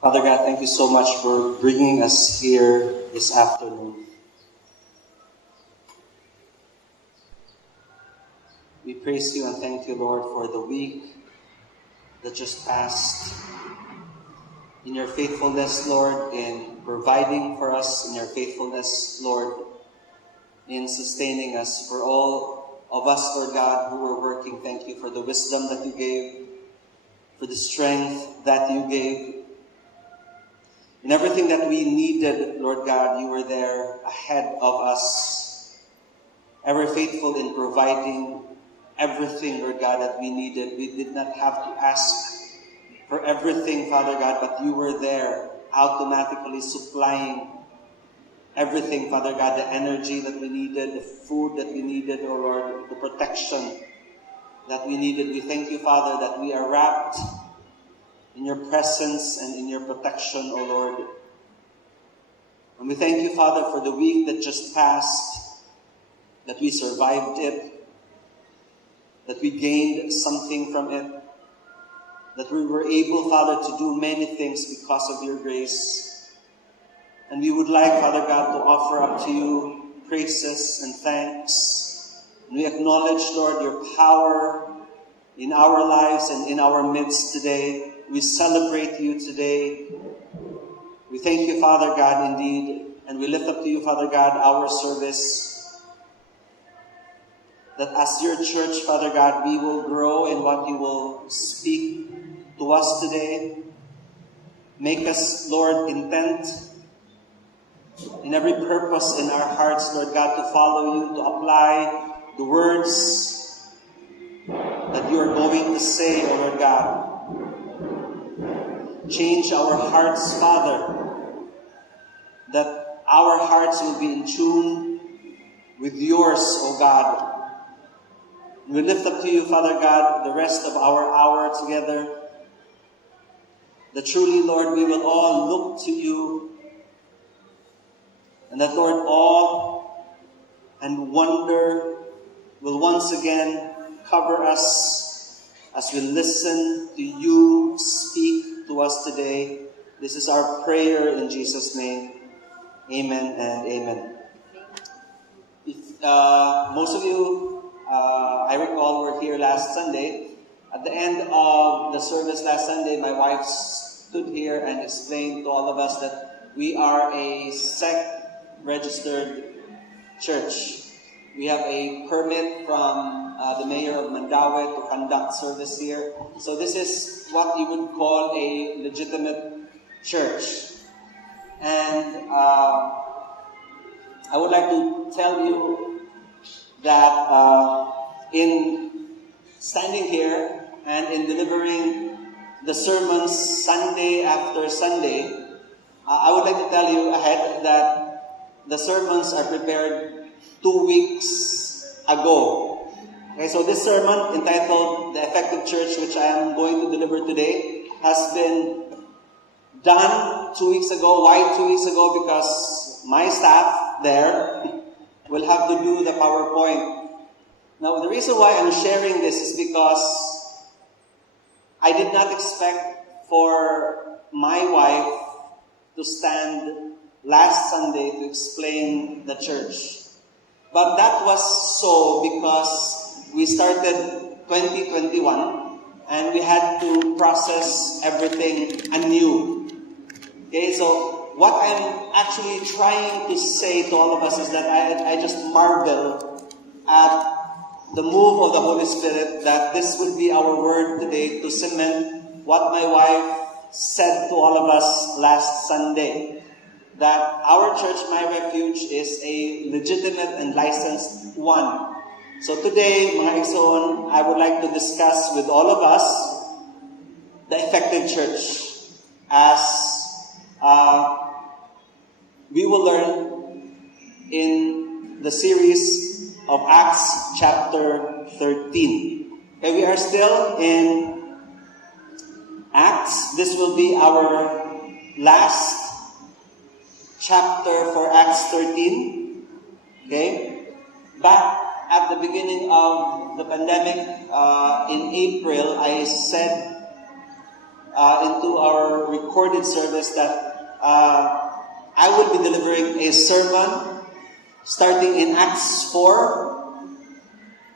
Father God, thank you so much for bringing us here this afternoon. We praise you and thank you, Lord, for the week that just passed. In your faithfulness, Lord, in providing for us, in your faithfulness, Lord, in sustaining us. For all of us, Lord God, who were working, thank you for the wisdom that you gave, for the strength that you gave. In everything that we needed, Lord God, you were there ahead of us, ever faithful in providing everything, Lord God, that we needed. We did not have to ask for everything, Father God, but you were there automatically supplying everything, Father God, the energy that we needed, the food that we needed, oh Lord, the protection that we needed. We thank you, Father, that we are wrapped in your presence and in your protection, O Lord. And we thank you, Father, for the week that just passed, that we survived it, that we gained something from it, that we were able, Father, to do many things because of your grace. And we would like, Father God, to offer up to you praises and thanks. And we acknowledge, Lord, your power in our lives and in our midst today. We celebrate you today. We thank you, Father God, indeed. And we lift up to you, Father God, our service. That as your church, Father God, we will grow in what you will speak to us today. Make us, Lord, intent in every purpose in our hearts, Lord God, to follow you, to apply the words that you are going to say, O Lord God. Change our hearts, Father, that our hearts will be in tune with yours, O God. We lift up to you, Father God, the rest of our hour together. That truly, Lord, we will all look to you. And that, Lord, awe and wonder will once again cover us as we listen to you speak to us today. This is our prayer in Jesus' name. Amen and amen. If most of you, I recall, were here last Sunday. At the end of the service last Sunday, my wife stood here and explained to all of us that we are a SEC-registered church. We have a permit from the mayor of Mandaue to conduct service here. So this is what you would call a legitimate church. And I would like to tell you that in standing here and in delivering the sermons Sunday after Sunday, I would like to tell you ahead that the sermons are prepared 2 weeks ago. Okay, so this sermon entitled The Effective Church, which I am going to deliver today, has been done 2 weeks ago. Why 2 weeks ago? Because my staff there will have to do the PowerPoint. Now, the reason why I'm sharing this is because I did not expect for my wife to stand last Sunday to explain the church. But that was so because we started 2021 and we had to process everything anew. Okay, so what I'm actually trying to say to all of us is that I just marvel at the move of the Holy Spirit that this would be our word today to cement what my wife said to all of us last Sunday. That our church, My Refuge, is a legitimate and licensed one. So today, mga Igsoon, I would like to discuss with all of us the effective church as we will learn in the series of Acts chapter 13. Okay, we are still in Acts. This will be our last chapter for Acts 13. Okay? Back at the beginning of the pandemic, in April, I said into our recorded service that I will be delivering a sermon starting in Acts 4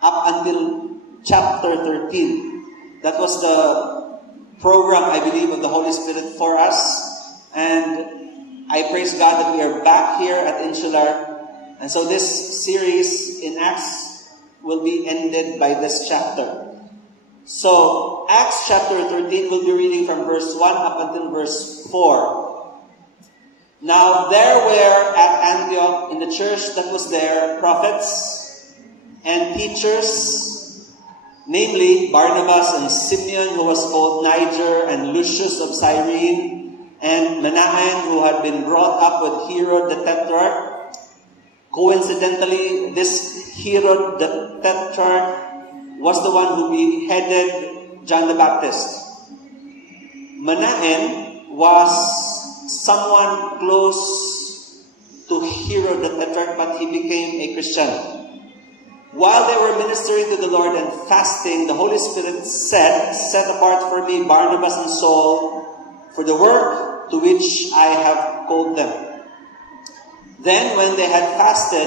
up until chapter 13. That was the program, I believe, of the Holy Spirit for us. And I praise God that we are back here at Insular. And so this series in Acts will be ended by this chapter. So, Acts chapter 13, we'll be reading from verse 1 up until verse 4. Now, there were at Antioch, in the church that was there, prophets and teachers, namely Barnabas and Simeon, who was called Niger, and Lucius of Cyrene, and Manaen, who had been brought up with Herod the Tetrarch. Coincidentally, this Herod the Tetrarch was the one who beheaded John the Baptist. Manaen was someone close to Herod the Tetrarch, but he became a Christian. While they were ministering to the Lord and fasting, the Holy Spirit said, "Set apart for me Barnabas and Saul for the work to which I have called them." Then when they had fasted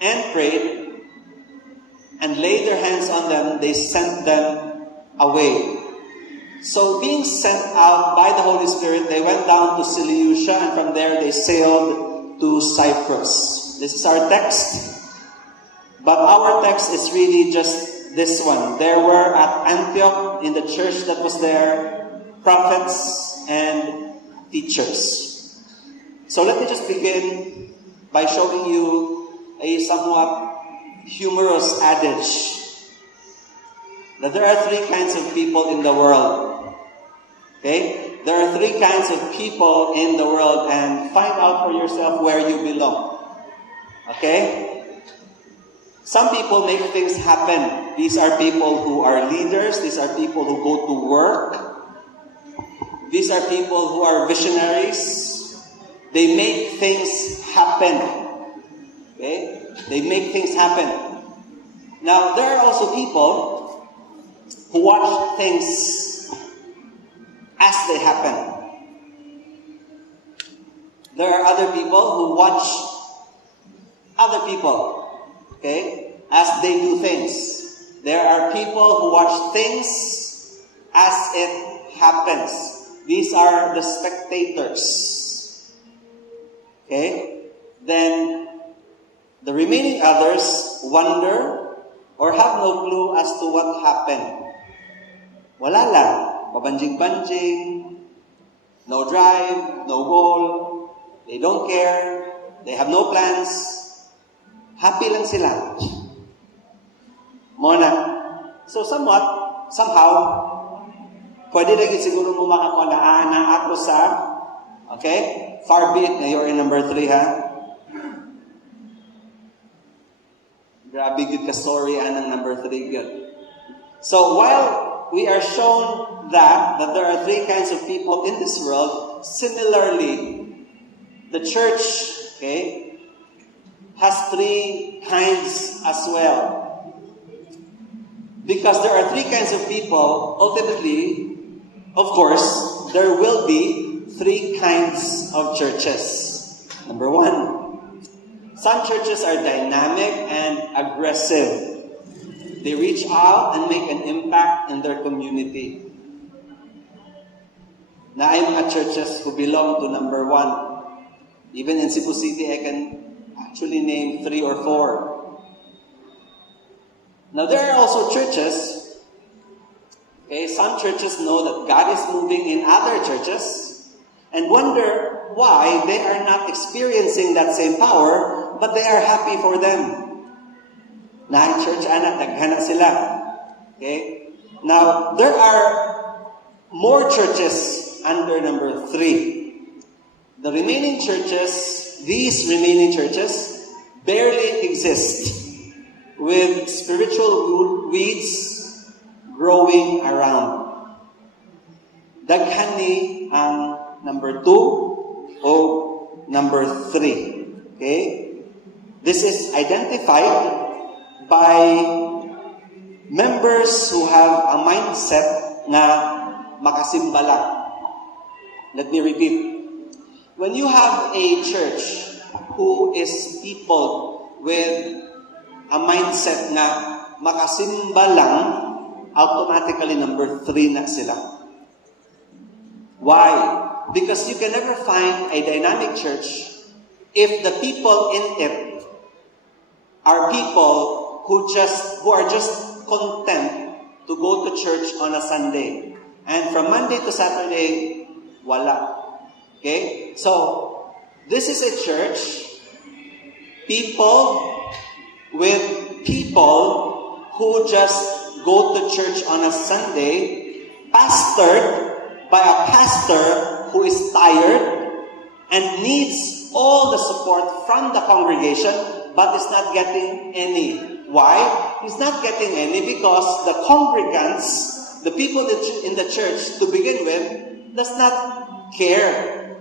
and prayed and laid their hands on them, they sent them away. So being sent out by the Holy Spirit, they went down to Seleucia, and from there they sailed to Cyprus. This is our text. But our text is really just this one. There were at Antioch, in the church that was there, prophets and teachers. So let me just begin by showing you a somewhat humorous adage that there are three kinds of people in the world. Okay? There are three kinds of people in the world, and find out for yourself where you belong. Okay? Some people make things happen. These are people who are leaders. These are people who go to work. These are people who are visionaries. They make things happen. Okay? They make things happen. Now, there are also people who watch things as they happen. There are other people who watch other people, okay, as they do things. There are people who watch things as it happens. These are the spectators. Okay? Then, the remaining others wonder or have no clue as to what happened. Wala lang. Pabanjing-banjing. No drive. No goal. They don't care. They have no plans. Happy lang sila. Mona. So somehow, pwede na siguro mo makakulaan na ako sa, okay? Far be it na you're in number 3, ha? Grabe good ka story anang number 3 good. So while we are shown that there are three kinds of people in this world, similarly, the church, okay, has three kinds as well. Because there are three kinds of people, ultimately, of course, there will be three kinds of churches. Number 1, some churches are dynamic and aggressive. They reach out and make an impact in their community. Now, I am at churches who belong to number 1. Even in Cebu City, I can actually name 3 or 4. Now, there are also churches, okay, some churches know that God is moving in other churches and wonder why they are not experiencing that same power, but they are happy for them. Na church anak, daghana sila. Okay? Now, there are more churches under number 3. The remaining churches, these remaining churches, barely exist, with spiritual weeds growing around. Daghan ni ang number 2 o number 3. Okay? This is identified by members who have a mindset na makasimba lang. Let me repeat. When you have a church who is people with a mindset na makasimba lang, automatically number 3 na sila. Why? Because you can never find a dynamic church if the people in it are people who are just content to go to church on a Sunday. And from Monday to Saturday, wala. Okay? So, this is a church, people with people who just go to church on a Sunday, pastored by a pastor who is tired and needs all the support from the congregation, but is not getting any. Why? He's not getting any because the congregants, the people in the church to begin with, does not care.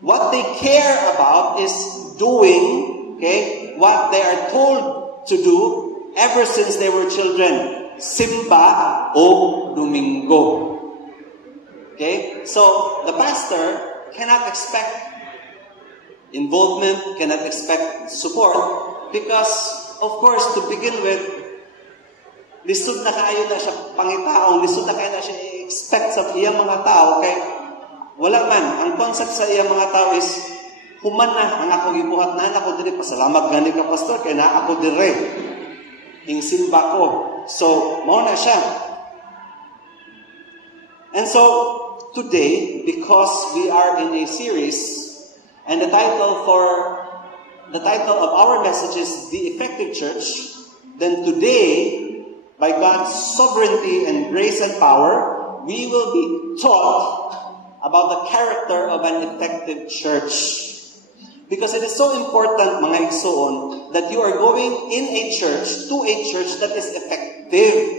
What they care about is doing, what they are told to do ever since they were children. Simba o Domingo. Okay? So, the pastor cannot expect involvement, cannot expect support, because, of course, to begin with, lisod na kayo na siya pangitaong, lisod na kayo na siya i-expect sa iyang mga tao, okay? Wala man. Ang concept sa iyang mga tao is, human na, ang ako gibuhat na ako dire, pasalamat gani ka, pastor, kaya na ako dire. Ing simba ko. So, mauna siya. And so, today, because we are in a series, and the title of our message is The Effective Church, then today, by God's sovereignty and grace and power, we will be taught about the character of an effective church. Because it is so important, mga igsoon, that you are going in a church, to a church that is effective.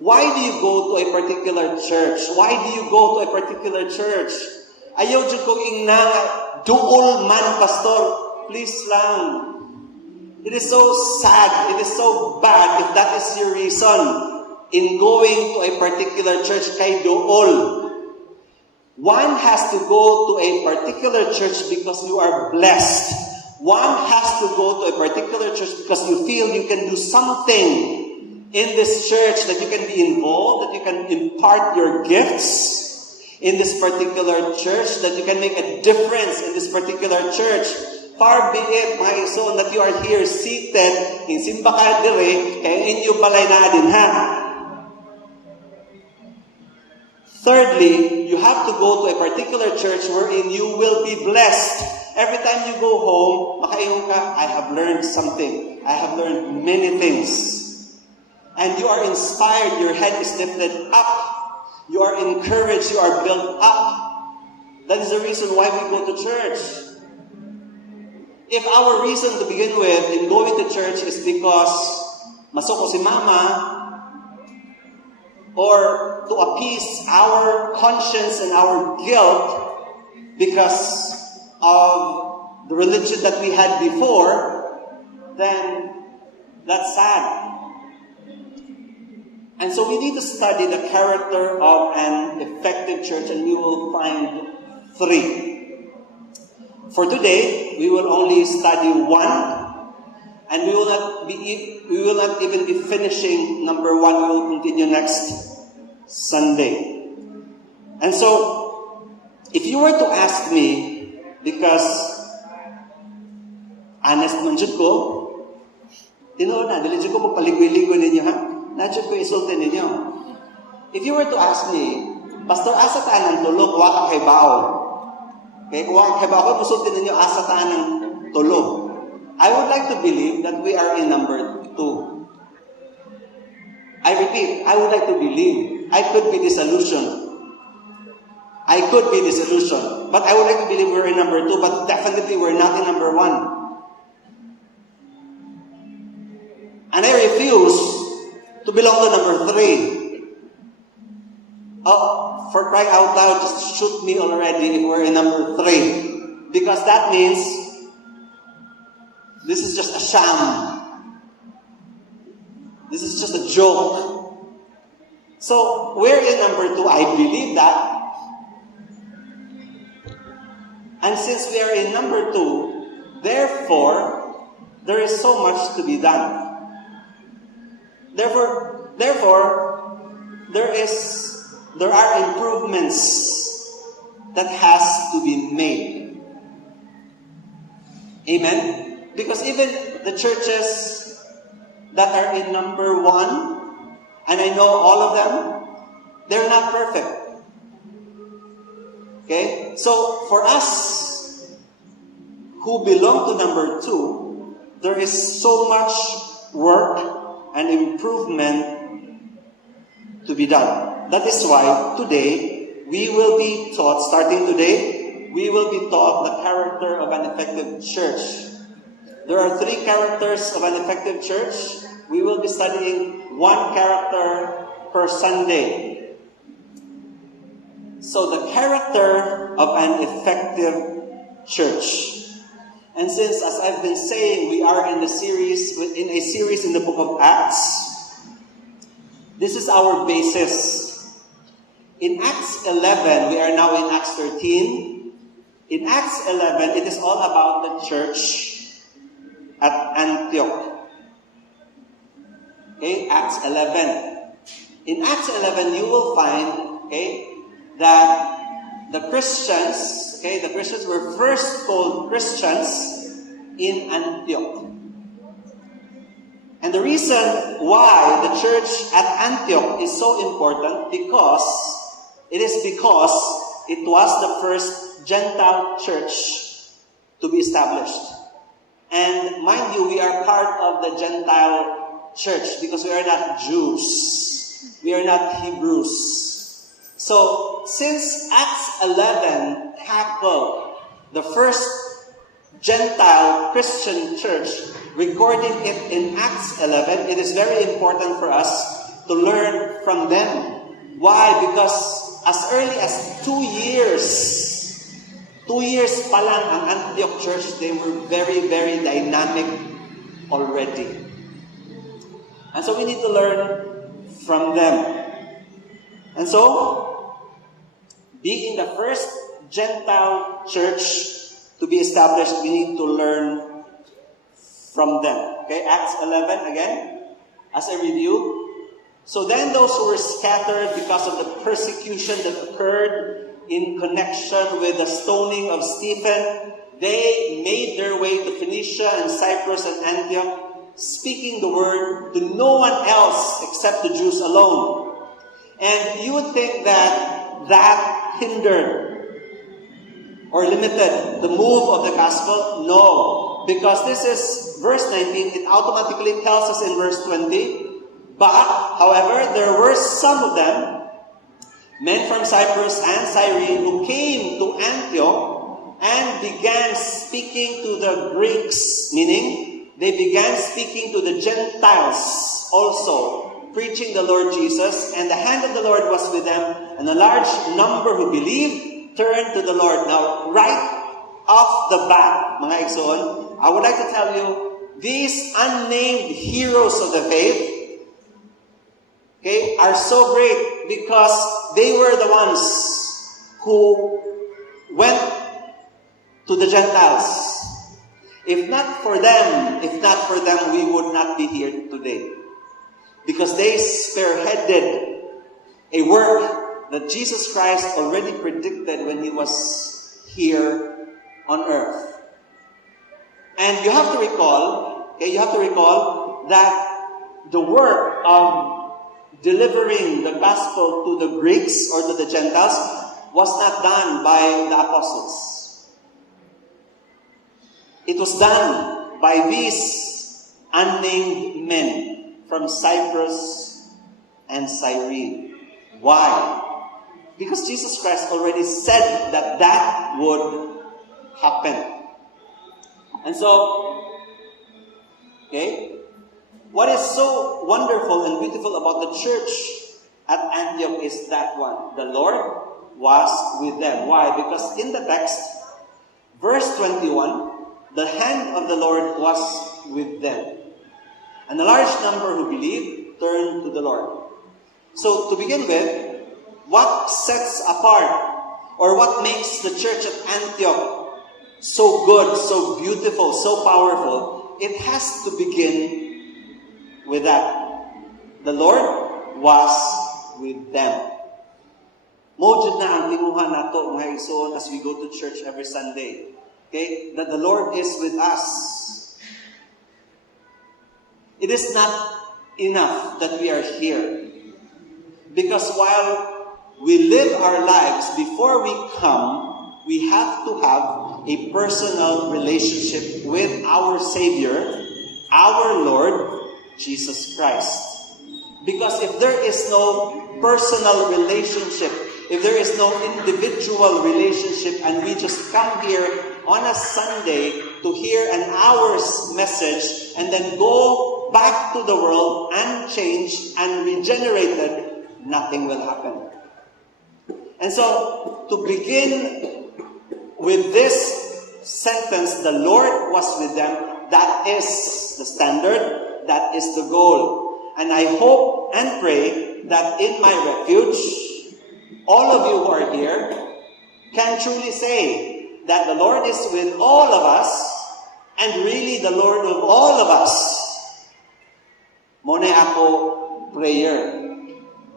Why do you go to a particular church? Why do you go to a particular church? Ayaw dyan kong ingnang, duol man, pastor. Please lang. It is so sad, it is so bad if that is your reason in going to a particular church kay duol. One has to go to a particular church because you are blessed. One has to go to a particular church because you feel you can do something in this church, that you can be involved, that you can impart your gifts in this particular church, that you can make a difference in this particular church. Far be it, mga iso, that you are here seated in simba ka dire, kaya inyo balay na din, ha? Thirdly, you have to go to a particular church wherein you will be blessed. Every time you go home, makaingon ka, I have learned something. I have learned many things. And you are inspired, your head is lifted up. You are encouraged, you are built up. That is the reason why we go to church. If our reason to begin with in going to church is because masoko si mama, or to appease our conscience and our guilt because of the religion that we had before, then that's sad. And so we need to study the character of an effective church, and we will find 3. For today, we will only study 1. And we will not even be finishing number 1. We will continue next Sunday. And so, if you were to ask me, because honest man jud ko, tinuod na, dili jud ko magpaligoy-ligoy ninyo, ha? Na jud ko isulti ninyo. If you were to ask me, Pastor, asa taan ang tulog, wa ka kay baon. Okay, wa ka kay baon, musulti ninyo, asa taan ang tulog. I would like to believe that we are in number 2. I repeat, I would like to believe. I could be disillusioned. But I would like to believe we're in number 2, but definitely we're not in number 1. And I refuse to belong to number 3. Oh, for crying out loud, just shoot me already if we're in number 3. Because that means this is just a sham. This is just a joke. So, we're in number 2. I believe that. And since we are in number 2, therefore, there is so much to be done. Therefore, there are improvements that has to be made. Amen? Because even the churches that are in number 1, and I know all of them, they're not perfect. Okay? So, for us who belong to number 2, there is so much work and improvement to be done. That is why today, we will be taught, starting today, we will be taught the character of an effective church. There are 3 characters of an effective church. We will be studying 1 character per Sunday. So the character of an effective church. And since, as I've been saying, we are in a series in the book of Acts, this is our basis. In Acts 11, we are now in Acts 13. In Acts 11, it is all about the church at Antioch. Okay, Acts 11. In Acts 11, you will find, that the Christians were first called Christians in Antioch. And the reason why the church at Antioch is so important because it was the first Gentile church to be established. And mind you, we are part of the Gentile church because we are not Jews. We are not Hebrews. So, since Acts 11 tackled the first Gentile Christian church, recording it in Acts 11, it is very important for us to learn from them. Why? Because as early as 2 years pa lang ang Antioch church, they were very, very dynamic already. And so we need to learn from them. And so, being the first Gentile church to be established, we need to learn from them. Okay, Acts 11 again, as a review. So then those who were scattered because of the persecution that occurred in connection with the stoning of Stephen, they made their way to Phoenicia and Cyprus and Antioch, speaking the word to no one else except the Jews alone. And you would think that hindered or limited the move of the gospel? No. Because this is verse 19, it automatically tells us in verse 20, but, however, there were some of them, men from Cyprus and Cyrene, who came to Antioch and began speaking to the Greeks, meaning they began speaking to the Gentiles also, preaching the Lord Jesus, and the hand of the Lord was with them, and a large number who believed turned to the Lord. Now, right off the bat, mga igsoon, I would like to tell you, these unnamed heroes of the faith, are so great because they were the ones who went to the Gentiles. If not for them, we would not be here today. Because they spearheaded a work that Jesus Christ already predicted when He was here on earth. And you have to recall that the work of delivering the gospel to the Greeks or to the Gentiles was not done by the apostles. It was done by these unnamed men from Cyprus and Cyrene. Why? Because Jesus Christ already said that would happen. And so, what is so wonderful and beautiful about the church at Antioch is that one. The Lord was with them. Why? Because in the text, verse 21, the hand of the Lord was with them. And a large number who believed turn to the Lord. So, to begin with, what sets apart or what makes the church at Antioch so good, so beautiful, so powerful? It has to begin with that. The Lord was with them. Mojud na ang tinguhan nato mga igsoon as we go to church every Sunday. Okay? That the Lord is with us. It is not enough that we are here. Because while we live our lives, before we come, we have to have a personal relationship with our Savior, our Lord, Jesus Christ. Because if there is no personal relationship, if there is no individual relationship, and we just come here on a Sunday to hear an hour's message and then go back to the world unchanged and regenerated, nothing will happen. And so, to begin with this sentence, the Lord was with them, that is the standard, that is the goal. And I hope and pray that in my refuge, all of you who are here can truly say that the Lord is with all of us and really the Lord of all of us. Mone ako prayer.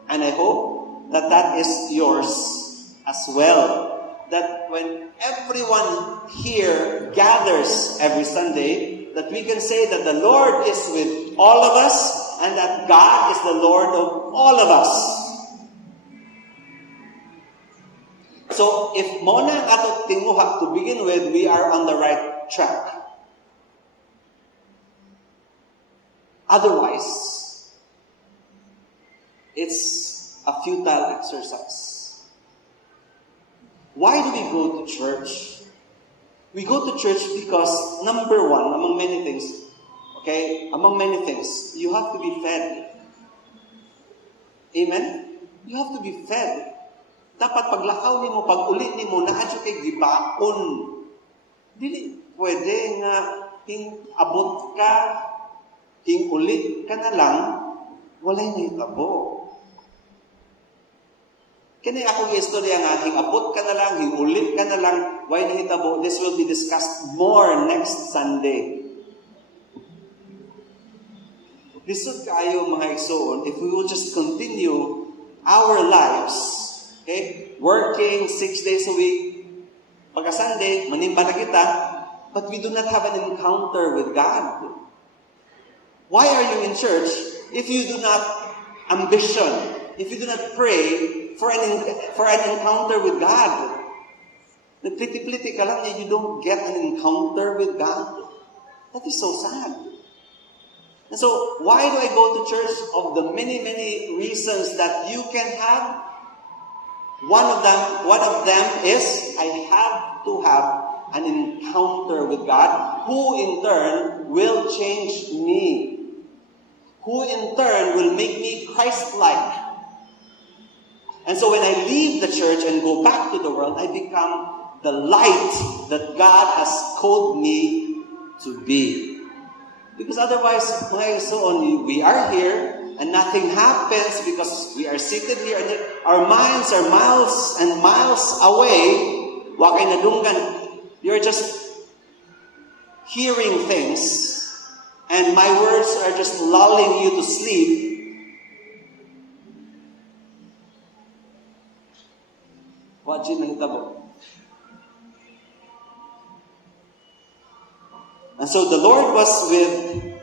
And I hope that that is yours as well. That when everyone here gathers every Sunday, that we can say that the Lord is with all of us and that God is the Lord of all of us. So, if mona ang ato tinguha to begin with, we are on the right track. Otherwise, it's a futile exercise. Why do we go to church? We go to church because, number one, among many things, you have to be fed. Amen? You have to be fed. Dapat paglakaw nimo, pag-uli nimo, naadyo kay gibakon. Dili pwede nga abot ka, uli ka na lang, walay nahitabo. Kani akong istorya nga, abot ka na lang, uli ka na lang, walay nahitabo. This will be discussed more next Sunday. Lisod kayo mga igsoon, if we will just continue our lives, okay, working 6 days a week, pagka Sunday, manimba na kita, but we do not have an encounter with God. Why are you in church if you do not ambition, if you do not pray for an encounter with God? Nagpliti-pliti ka lang, you don't get an encounter with God. That is so sad. And so, why do I go to church? Of the many, many reasons that you can have, one of them is, I have to have an encounter with God, who in turn will change me, who in turn will make me Christ-like. And so when I leave the church and go back to the world, I become the light that God has called me to be. Because otherwise, we are here and nothing happens because we are seated here and our minds are miles and miles away. Wakay nadunggan. You're just hearing things and my words are just lulling you to sleep. What did you know? And so the Lord was with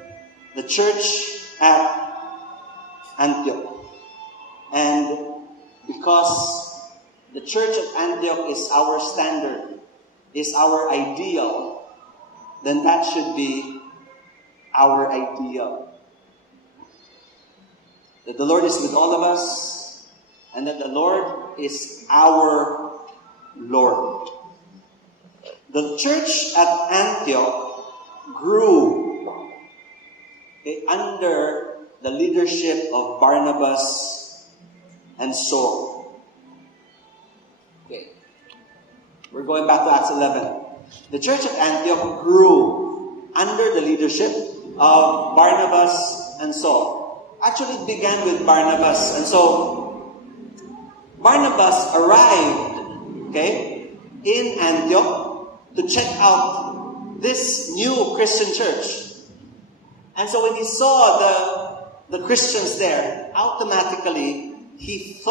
the church at Antioch. And because the church at Antioch is our standard, is our ideal, then that should be our ideal. That the Lord is with all of us, and that the Lord is our Lord. The church at Antioch grew under the leadership of Barnabas and Saul. Okay. We're going back to Acts 11. The church at Antioch grew under the leadership of Barnabas and Saul. actually it began with Barnabas. And so, Barnabas arrived, okay, in Antioch to check out this new Christian church. And so when he saw the Christians there, automatically he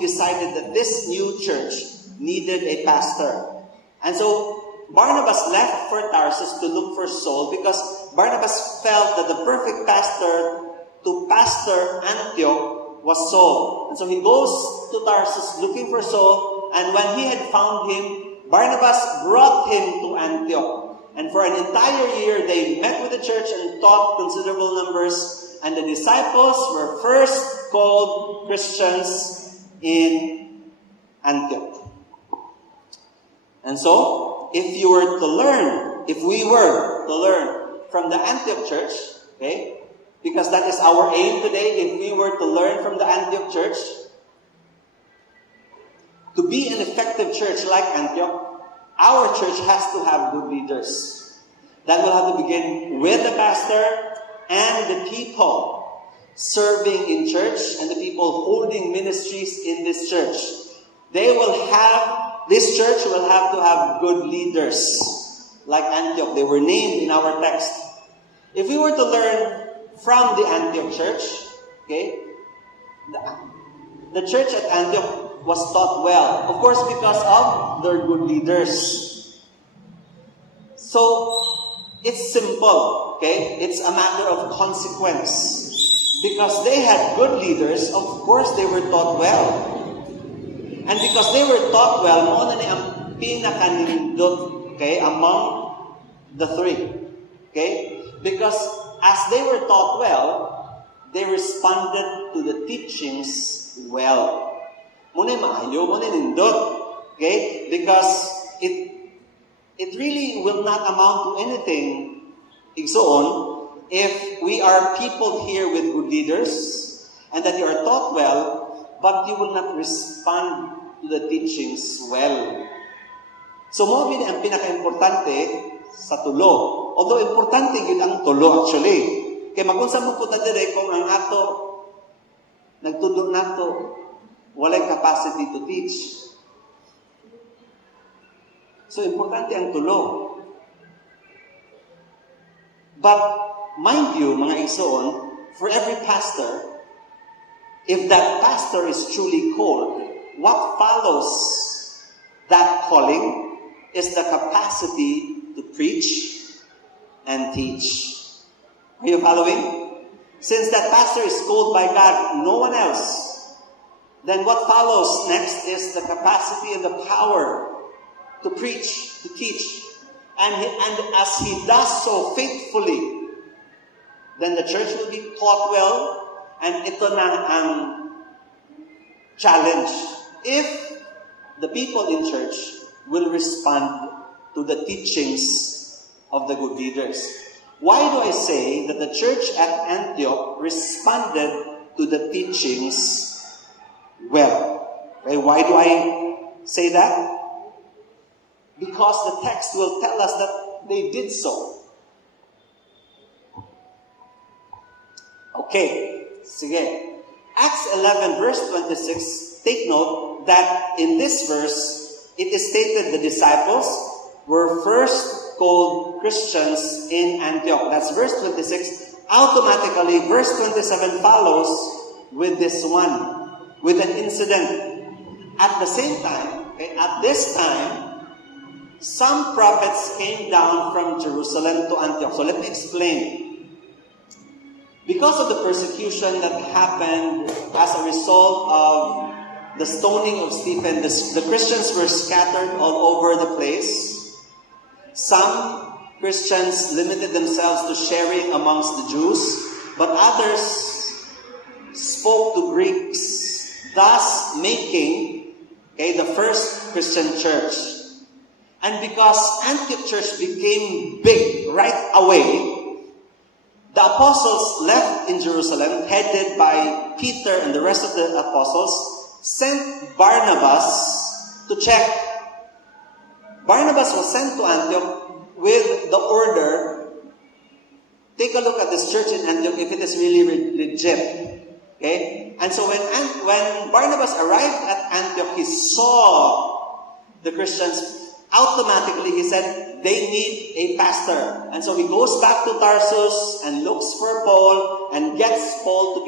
decided that this new church needed a pastor. And so Barnabas left for Tarsus to look for Saul because Barnabas felt that the perfect pastor to pastor Antioch was Saul. And so he goes to Tarsus looking for Saul, and when he had found him, Barnabas brought him to Antioch. And for an entire year, they met with the church and taught considerable numbers. And the disciples were first called Christians in Antioch. And so, if we were to learn from the Antioch church, okay, because that is our aim today, if we were to learn from the Antioch church, to be an effective church like Antioch, our church has to have good leaders. That will have to begin with the pastor and the people serving in church and the people holding ministries in this church. This church will have to have good leaders like Antioch. They were named in our text. If we were to learn from the Antioch church, okay, the church at Antioch was taught well. Of course, because of their good leaders. So, it's simple, okay? It's a matter of consequence. Because they had good leaders, of course they were taught well. And because they were taught well, mo na ni ang pinakanindot, okay, among the three. Okay? Because as they were taught well, they responded to the teachings well. Muna maayo, muna nindot. Okay? Because it really will not amount to anything, igsoon, if we are people here with good leaders and that you are taught well, but you will not respond to the teachings well. So, mo bin ang pinaka-importante sa tulo. Although, importante yun ang tulo actually. Kaya magunsa mo po na dire kung ang ato nagtulo nato walay capacity to teach. So, importante ang tulo. But, mind you, mga igsoon, for every pastor, if that pastor is truly called, what follows that calling is the capacity to preach and teach. Are you following? Since that pastor is called by God, no one else, then what follows next is the capacity and the power to preach, to teach. And as he does so faithfully, then the church will be taught well, and ito na ang challenge. If the people in church will respond to the teachings of the good leaders. Why do I say that the church at Antioch responded to the teachings well? Okay, why do I say that? Because the text will tell us that they did so. Okay, sige. Acts 11 verse 26, take note that in this verse, it is stated the disciples were first called Christians in Antioch. That's verse 26. Automatically, verse 27 follows with this one, with an incident. At the same time, okay, at this time, some prophets came down from Jerusalem to Antioch. So let me explain. Because of the persecution that happened as a result of the stoning of Stephen, the Christians were scattered all over the place. Some Christians limited themselves to sharing amongst the Jews, but others spoke to Greeks, thus making the first Christian church. And because Antioch church became big right away, the apostles left in Jerusalem, headed by Peter and the rest of the apostles, sent Barnabas to check. Barnabas was sent to Antioch with the order take a look at this church in Antioch if it is really legit. Okay? And so when Barnabas arrived at Antioch, he saw the Christians. Automatically, he said, they need a pastor. And so he goes back to Tarsus and looks for Paul and gets Paul to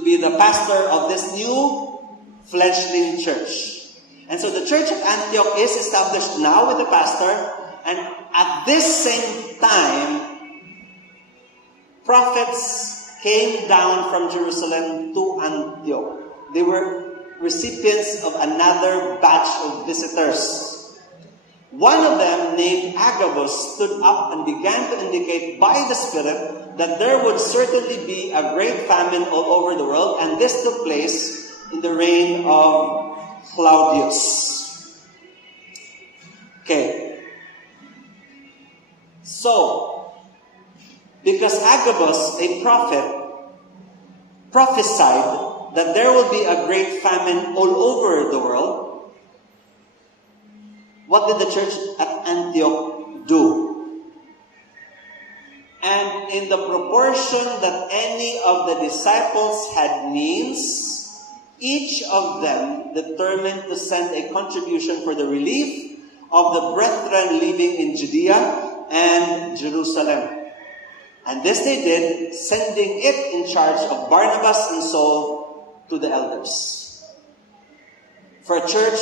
be the pastor of this new fledgling church. And so the church of Antioch is established now with a pastor. And at this same time, prophets came down from Jerusalem to Antioch. They were recipients of another batch of visitors. One of them, named Agabus, stood up and began to indicate by the Spirit that there would certainly be a great famine all over the world, and this took place in the reign of Claudius. Okay. So, because Agabus, a prophet, prophesied that there will be a great famine all over the world, what did the church at Antioch do? And in the proportion that any of the disciples had means, each of them determined to send a contribution for the relief of the brethren living in Judea and Jerusalem. And this they did, sending it in charge of Barnabas and Saul to the elders. For a church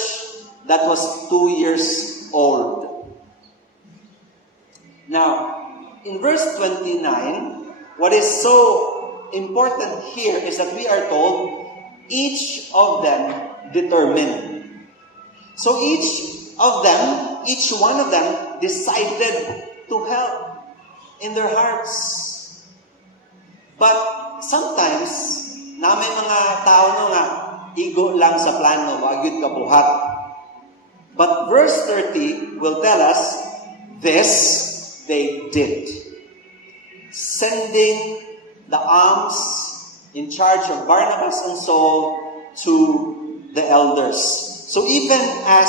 that was 2 years old. Now, in verse 29, what is so important here is that we are told each of them determined. So each one of them decided to help in their hearts. But sometimes, na may mga tao no nga, igo lang sa plano, wag yun kabuhat. But verse 30 will tell us, this they did. Sending the alms in charge of Barnabas and Saul to the elders. So even as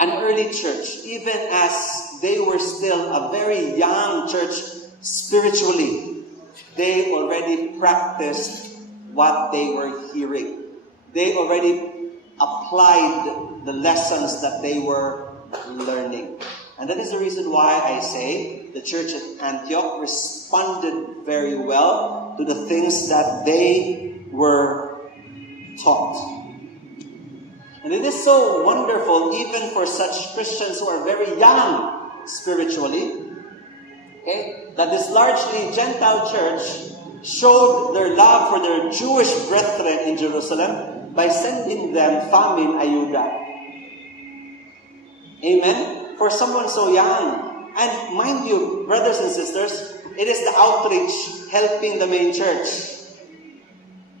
an early church, even as they were still a very young church spiritually, they already practiced what they were hearing. They already applied the lessons that they were learning. And that is the reason why I say the church at Antioch responded very well to the things that they were taught. And it is so wonderful even for such Christians who are very young spiritually, okay, that this largely Gentile church showed their love for their Jewish brethren in Jerusalem by sending them famine ayuda. Amen? For someone so young. And mind you, brothers and sisters, it is the outreach helping the main church.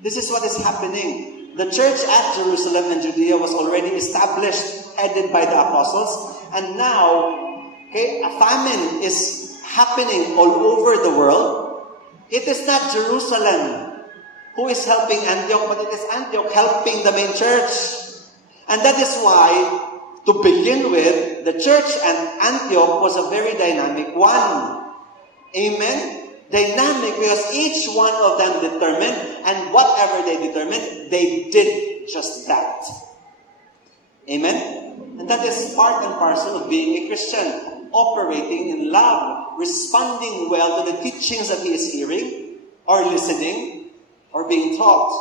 This is what is happening. The church at Jerusalem and Judea was already established, headed by the apostles. And now, okay, a famine is happening all over the world. It is not Jerusalem who is helping Antioch, but it is Antioch helping the main church. And that is why, to begin with, the church at Antioch was a very dynamic one. Amen? Dynamic because each one of them determined, and whatever they determined, they did just that. Amen? And that is part and parcel of being a Christian, operating in love, responding well to the teachings that he is hearing, or listening, or being taught.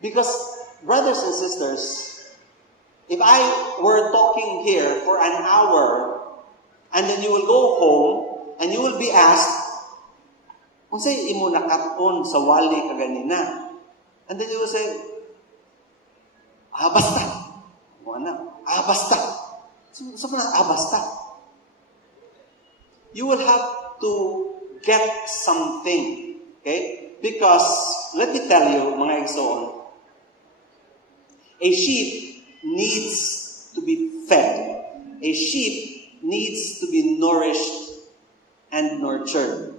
Because, brothers and sisters, if I were talking here for an hour, and then you will go home, and you will be asked, unsay imo nakapon sa wali kaganina? And then you will say, basta. Basta. So basta. You will have to get something. Okay? Because, let me tell you, mga igsoon, a sheep needs to be fed. A sheep needs to be nourished and nurtured.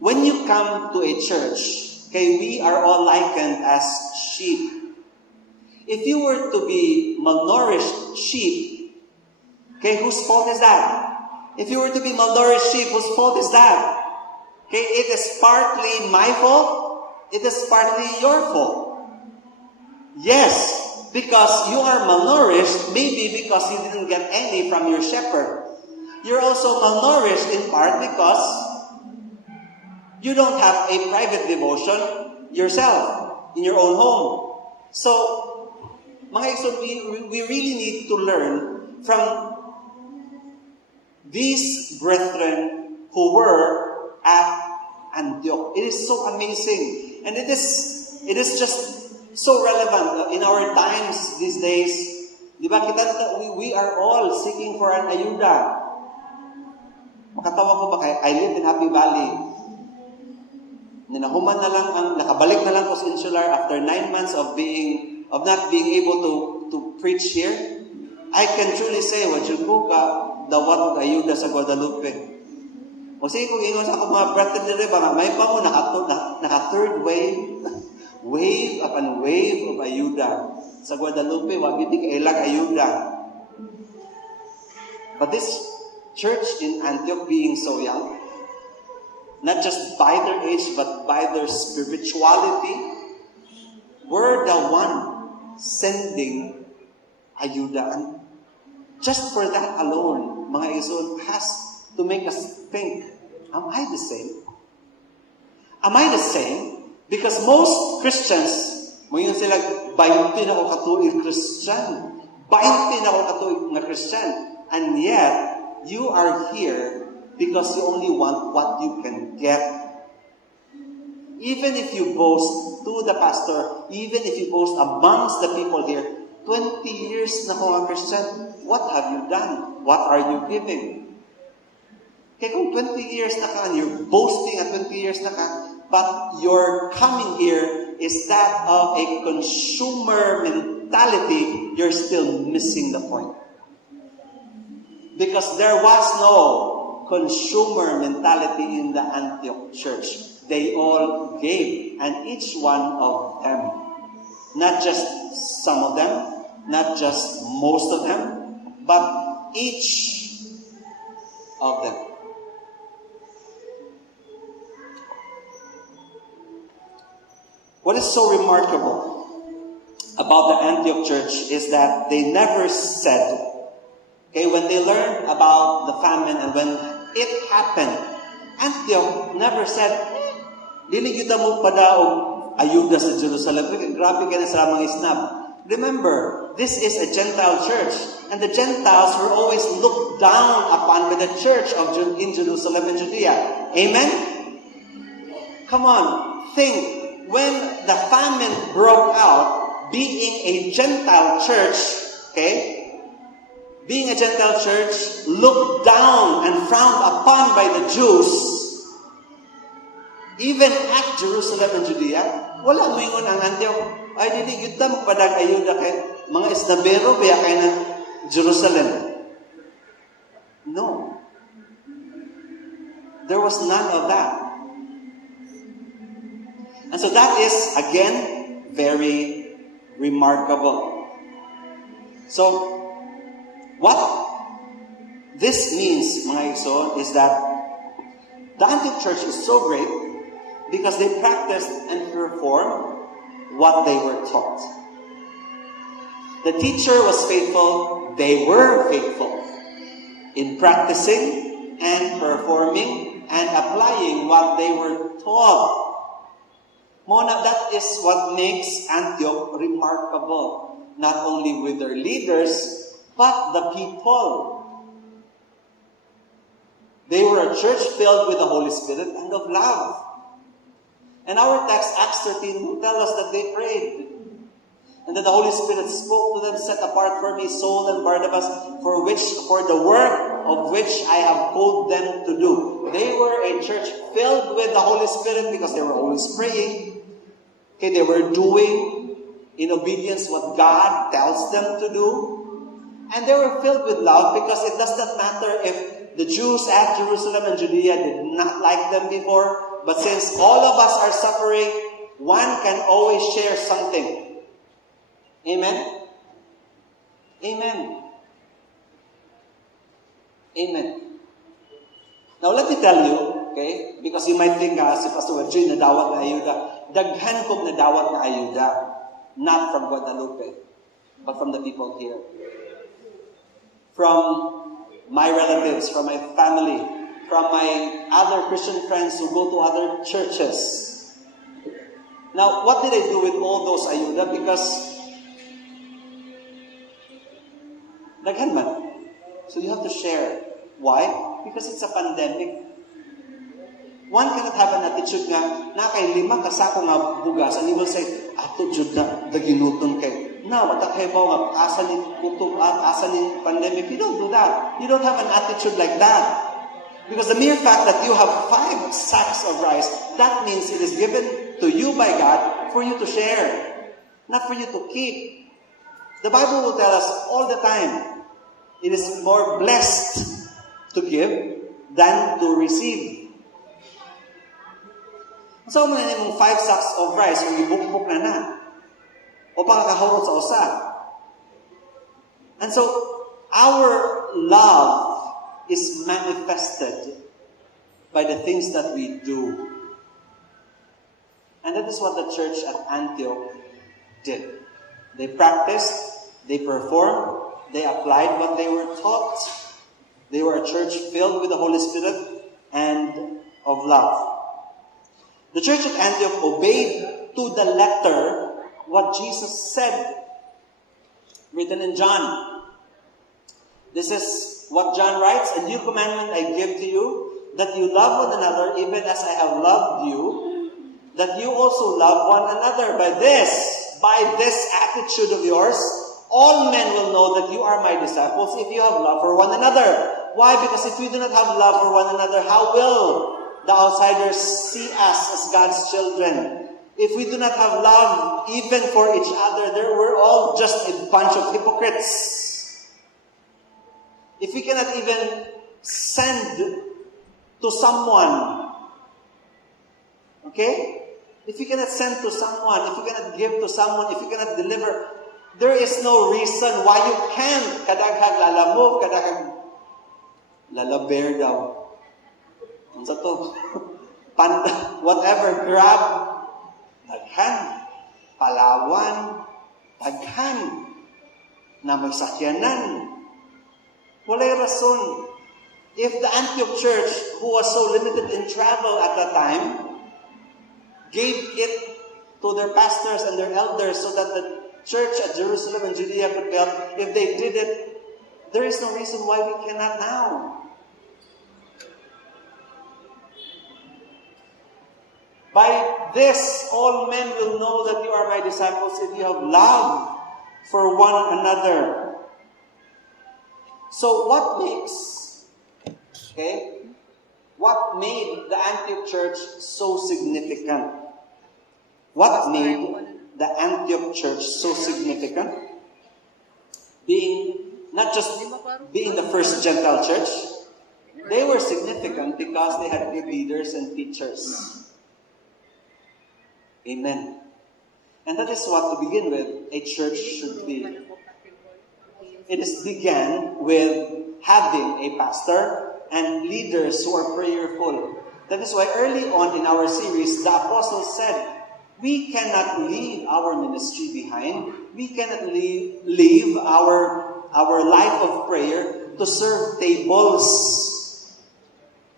When you come to a church, okay, we are all likened as sheep. If you were to be malnourished sheep, Okay, whose fault is that? If you were to be malnourished sheep, whose fault is that? Okay, it is partly my fault. It is partly your fault. Yes, because you are malnourished, maybe because you didn't get any from your shepherd. You're also malnourished in part because you don't have a private devotion yourself in your own home. So, mga iso, we really need to learn from these brethren who were at Antioch. It is so amazing. And it is just so relevant in our times these days. Di ba, we are all seeking for an ayuda. Makatawa ko ba kayo? I live in Happy Valley. Ninahuman na lang, nakabalik na lang ko sa Insular after 9 months of not being able to preach here. I can truly say, wajud ko ka, dawat ayuda sa Guadalupe. O sige, kung ingon sa ako mga brethren nila ba, may pa mo naka third wave, wave upon wave of ayuda. Sa Guadalupe, wag hindi kailang ayuda. But this church in Antioch being so young, not just by their age, but by their spirituality, were the one sending ayuda. And just for that alone, mga isun, has to make us think, am I the same? Am I the same? Because most Christians, ngayon sila, 20 na ako katuig Christian. 20 na ako katuig na Christian. And yet, you are here because you only want what you can get. Even if you boast to the pastor, even if you boast amongst the people here, 20 years na ako nga Christian, what have you done? What are you giving? Kaya kung 20 years na ka, and you're boasting at 20 years na ka, but your coming here is that of a consumer mentality, you're still missing the point. Because there was no consumer mentality in the Antioch church. They all gave, and each one of them. Not just some of them, not just most of them, but each of them. What is so remarkable about the Antioch church is that they never said, okay, when they learned about the famine and when it happened, Antioch never said, dili kita mo padaog ayuda sa Jerusalem. Grabe ka na sa mga isnab. Remember, this is a Gentile church, and the Gentiles were always looked down upon by the church in Jerusalem and Judea. Amen? Come on, think. When the famine broke out, being a Gentile church, okay, being a Gentile church, looked down and frowned upon by the Jews, even at Jerusalem and Judea, wala mo ingon ang Antioch, ay dili gyud ta magpadag ayuda kay mga isnabero kaya kay ng Jerusalem. No. There was none of that. And so that is, again, very remarkable. So, what this means, mga igsoon, is that the Antioch church is so great because they practiced and performed what they were taught. The teacher was faithful, they were faithful in practicing and performing and applying what they were taught. Mona, that is what makes Antioch remarkable. Not only with their leaders, but the people. They were a church filled with the Holy Spirit and of love. And our text, Acts 13, will tell us that they prayed. And that the Holy Spirit spoke to them, set apart for me Saul and Barnabas, for the work of which I have called them to do. They were a church filled with the Holy Spirit because they were always praying. Okay, they were doing in obedience what God tells them to do. And they were filled with love because it does not matter if the Jews at Jerusalem and Judea did not like them before. But since all of us are suffering, one can always share something. Amen? Amen. Amen. Now, let me tell you, okay, because you might think, si Pastor Adrian, nadawat na ayuda. Daghan kong nadawat na ayuda. Not from Guadalupe, but from the people here. From my relatives, from my family, from my other Christian friends who go to other churches. Now, what did I do with all those ayuda? Because daghan man. So you have to share. Why? Because it's a pandemic. One cannot have an attitude nga, na kay 5 kasako nga bugas, and you will say, ato jud na, daginuton kay. No, matakhebaw nga, asa ni kutub, asa ni pandemic. You don't do that. You don't have an attitude like that. Because the mere fact that you have 5 sacks of rice, that means it is given to you by God for you to share, not for you to keep. The Bible will tell us all the time, it is more blessed to give than to receive. So, man mong 5 sacks of rice, kung ibukbuk na, o pangakahurot sa usa. And so, our love is manifested by the things that we do. And that is what the church at Antioch did. They practiced, they performed, they applied what they were taught. They were a church filled with the Holy Spirit and of love. The church at Antioch obeyed to the letter what Jesus said, written in John. This is what John writes, "A new commandment I give to you, that you love one another even as I have loved you, that you also love one another. By this attitude of yours, all men will know that you are my disciples if you have love for one another." Why? Because if you do not have love for one another, how will the outsiders see us as God's children? If we do not have love even for each other, we're all just a bunch of hypocrites. If we cannot even send to someone, okay? If you cannot send to someone, if you cannot give to someone, if you cannot deliver, there is no reason why you can't. Kadaghag lalamove, kadaghag lalaber daw. Ano sa to? Whatever, grab, daghan, Palawan, daghan, na may sakyanan. Walay rason. If the Antioch church, who was so limited in travel at that time, gave it to their pastors and their elders so that the church at Jerusalem and Judea could help, if they did it, there is no reason why we cannot now. By this, all men will know that you are my disciples if you have love for one another. So what made the Antioch church so significant? What made the Antioch church so significant? Not just being the first Gentile church, they were significant because they had good leaders and teachers. Amen. And that is what, to begin with, a church should be. It began with having a pastor and leaders who are prayerful. That is why early on in our series, the apostles said, we cannot leave our ministry behind. We cannot leave our life of prayer to serve tables.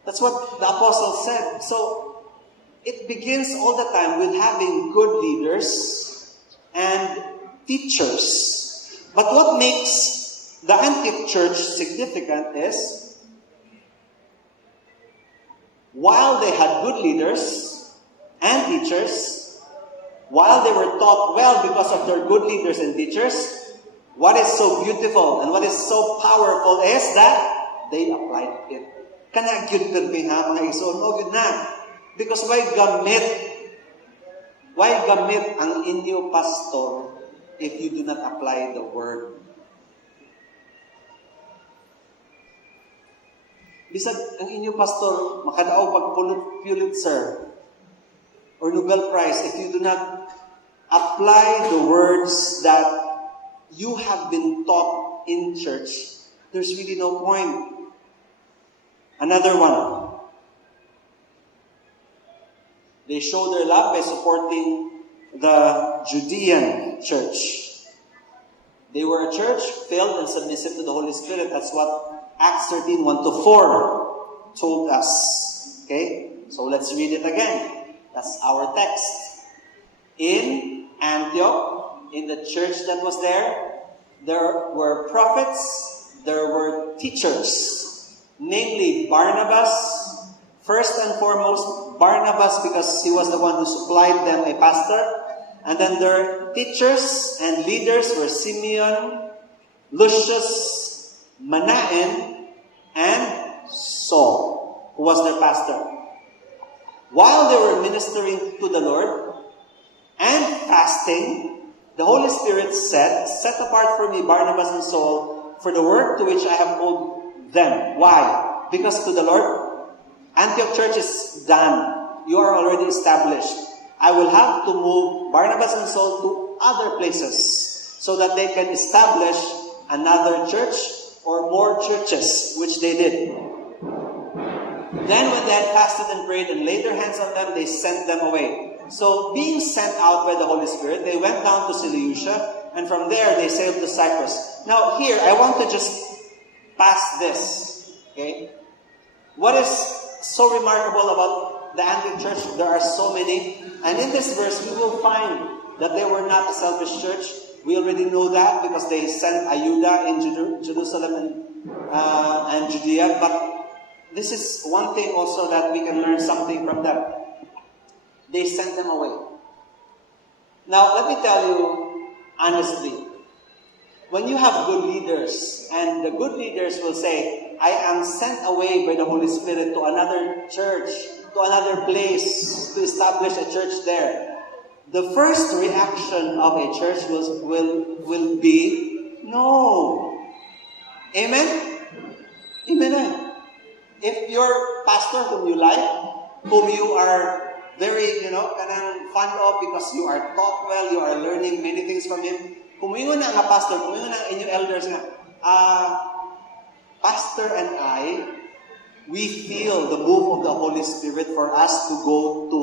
That's what the apostles said. So, it begins all the time with having good leaders and teachers. But what makes the Antioch church significant is, while they had good leaders and teachers, while they were taught well because of their good leaders and teachers, what is so beautiful and what is so powerful is that they applied it. Kana gyud kan piha mga igsoon o gyud na. Because why gamit ang inyo pastor if you do not apply the word? Bisag ang inyo pastor makadaog pag Pulitzer or Nobel Prize if you do not apply the words that you have been taught in church, there's really no point. Another one. They show their love by supporting the Judean church. They were a church filled and submissive to the Holy Spirit. That's what Acts 13, 1-4 told us. Okay? So let's read it again. That's our text. In Antioch, in the church that was there were prophets, there were teachers, namely Barnabas. First and foremost, Barnabas, because he was the one who supplied them a pastor. And then their teachers and leaders were Simeon, Lucius, Manaen, and Saul, who was their pastor. While they were ministering to the Lord and fasting, the Holy Spirit said, "Set apart for me Barnabas and Saul for the work to which I have called them." Why? Because to the Lord, Antioch church is done. You are already established. I will have to move Barnabas and Saul to other places so that they can establish another church or more churches, which they did. Then when they had fasted and prayed and laid their hands on them, they sent them away. So being sent out by the Holy Spirit, they went down to Seleucia, and from there they sailed to Cyprus. Now here, I want to just pass this. Okay? What is so remarkable about the Antioch church? There are so many. And in this verse, we will find that they were not a selfish church. We already know that because they sent Ayuda in Jerusalem and Judea. But this is one thing also that we can learn something from them. They sent them away. Now, let me tell you honestly, when you have good leaders, and the good leaders will say, "I am sent away by the Holy Spirit to another church, to another place, to establish a church there," the first reaction of a church will be, "No." Amen? Amen. If your pastor whom you like, whom you are very, fond of because you are taught well, you are learning many things from him, kumingon na nga pastor, kumingon na inyong elders nga, pastor and I, we feel the move of the Holy Spirit for us to go to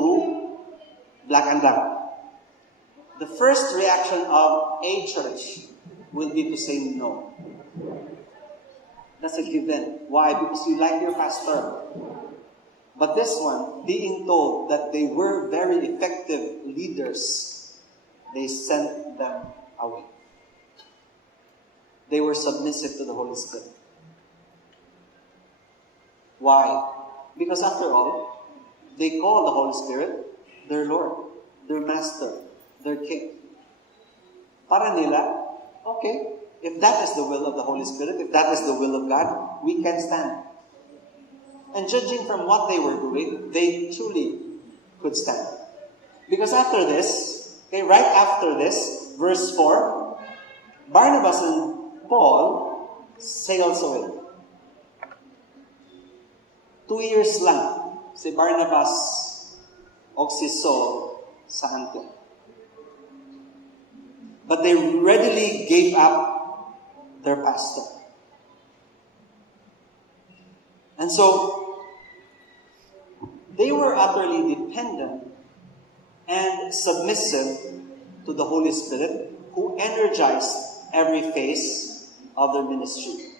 Black and Black. The first reaction of a church will be to say no. That's a given. Why? Because you like your pastor. But this one, being told that they were very effective leaders, they sent them away. They were submissive to the Holy Spirit. Why? Because after all, they call the Holy Spirit their Lord, their Master, their King. Para nila, okay, if that is the will of the Holy Spirit, if that is the will of God, we can stand. And judging from what they were doing, they truly could stand. Because after this, right after this, verse 4, Barnabas and Paul sails away. 2 years lang si Barnabas o si Saul sa Antioch. But they readily gave up their pastor. And so, they were utterly dependent and submissive to the Holy Spirit, who energized every phase of their ministry.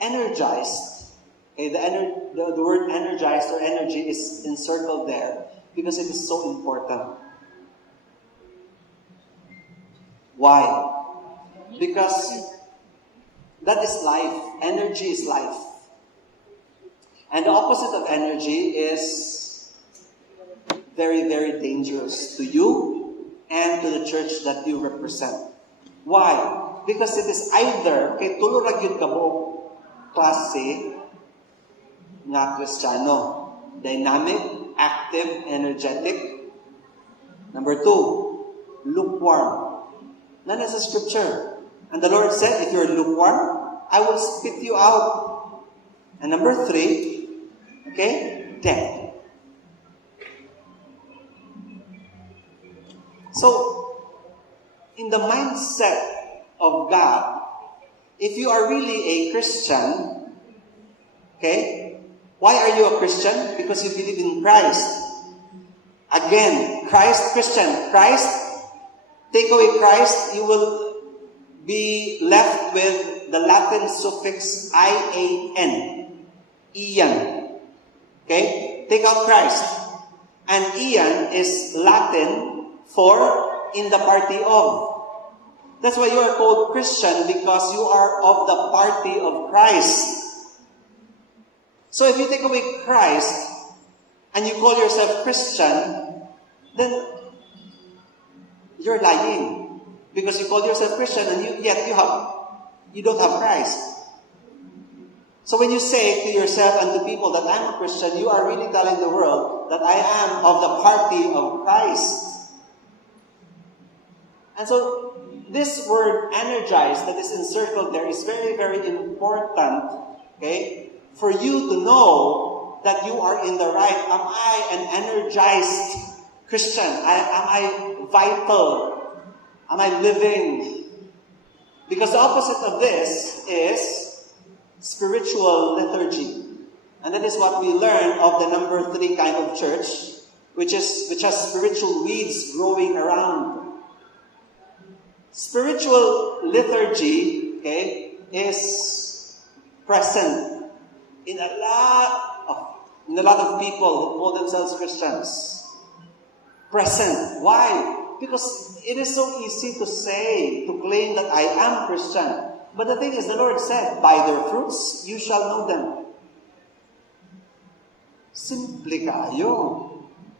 Energized. Okay, the word energized or energy is encircled there because it is so important. Why? Because that is life. Energy is life. And the opposite of energy is very, very dangerous to you and to the church that you represent. Why? Because it is either, tulo ra gyud ka mo klase nga Kristiyano. Dynamic, active, energetic. Number 2, lukewarm. None is a scripture. And the Lord said, if you're lukewarm, I will spit you out. And number 3, dead. So, in the mindset of God, if you are really a Christian, Why are you a Christian? Because you believe in Christ. Again, Christ, Christian. Christ, take away Christ, you will be left with the Latin suffix IAN. Ian. Okay? Take out Christ. And Ian is Latin for in the party of. That's why you are called Christian, because you are of the party of Christ. So if you take away Christ and you call yourself Christian, then you're lying. Because you call yourself Christian and yet you don't have Christ. So when you say to yourself and to people that I'm a Christian, you are really telling the world that I am of the party of Christ. And so this word energized that is encircled there is very, very important, okay, for you to know that you are in the right. Am I an energized Christian? Am I vital? Am I living? Because the opposite of this is spiritual lethargy. And that is what we learn of the number 3 kind of church, which has spiritual weeds growing around. Spiritual lethargy, okay, is present in a lot of people who call themselves Christians. Present. Why? Because it is so easy to say, to claim that I am Christian. But the thing is, the Lord said, by their fruits, you shall know them. Simple kayo.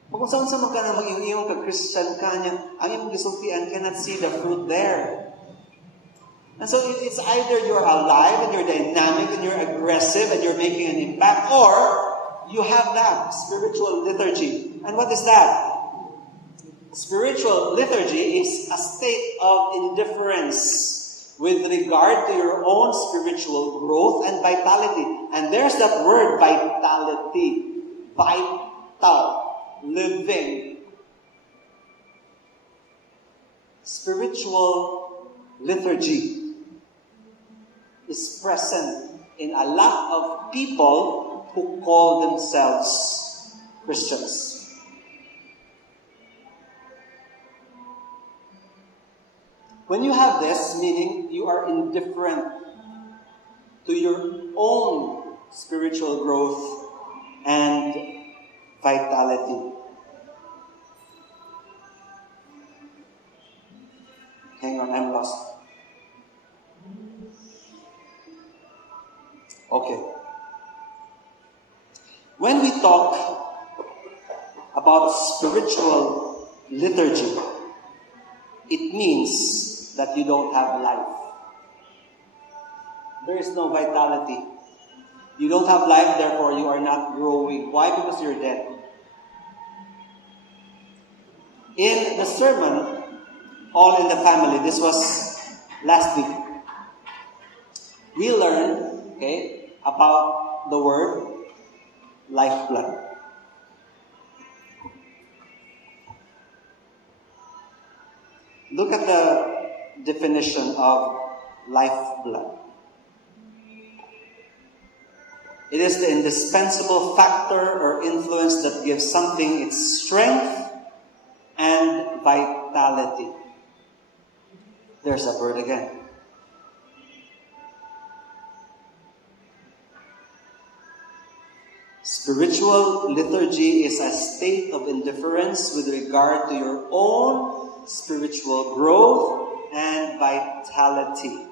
Kung saan man ka na mag-iong ka-Christian ka niya, ang iyong gisultian cannot see the fruit there. And so it's either you're alive and you're dynamic and you're aggressive and you're making an impact, or you have that spiritual lethargy. And what is that? Spiritual lethargy is a state of indifference with regard to your own spiritual growth and vitality. And there's that word, vitality. Vital. Living. Spiritual lethargy is present in a lot of people who call themselves Christians. When you have this, meaning you are indifferent to your own spiritual growth and vitality. Hang on, I'm lost. Okay. When we talk about spiritual liturgy, it means that you don't have life. There is no vitality. You don't have life, therefore you are not growing. Why? Because you're dead. In the sermon, All in the Family, this was last week, we learned, okay, about the word lifeblood. Look at the definition of lifeblood. It is the indispensable factor or influence that gives something its strength and vitality. There's that word again. Spiritual liturgy is a state of indifference with regard to your own spiritual growth and vitality.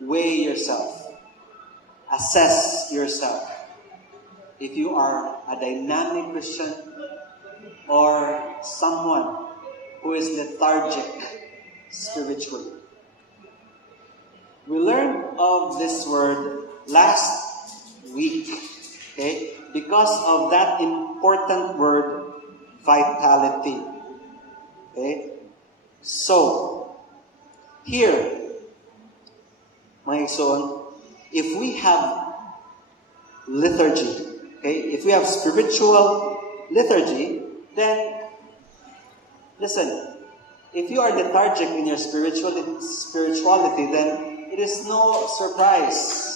Weigh yourself. Assess yourself. If you are a dynamic Christian or someone who is lethargic spiritually. We learned of this word last week, okay? Because of that important word, vitality. Okay? So, here, my son, if we have liturgy, okay, if we have spiritual liturgy, then, listen, if you are lethargic in your spirituality, then it is no surprise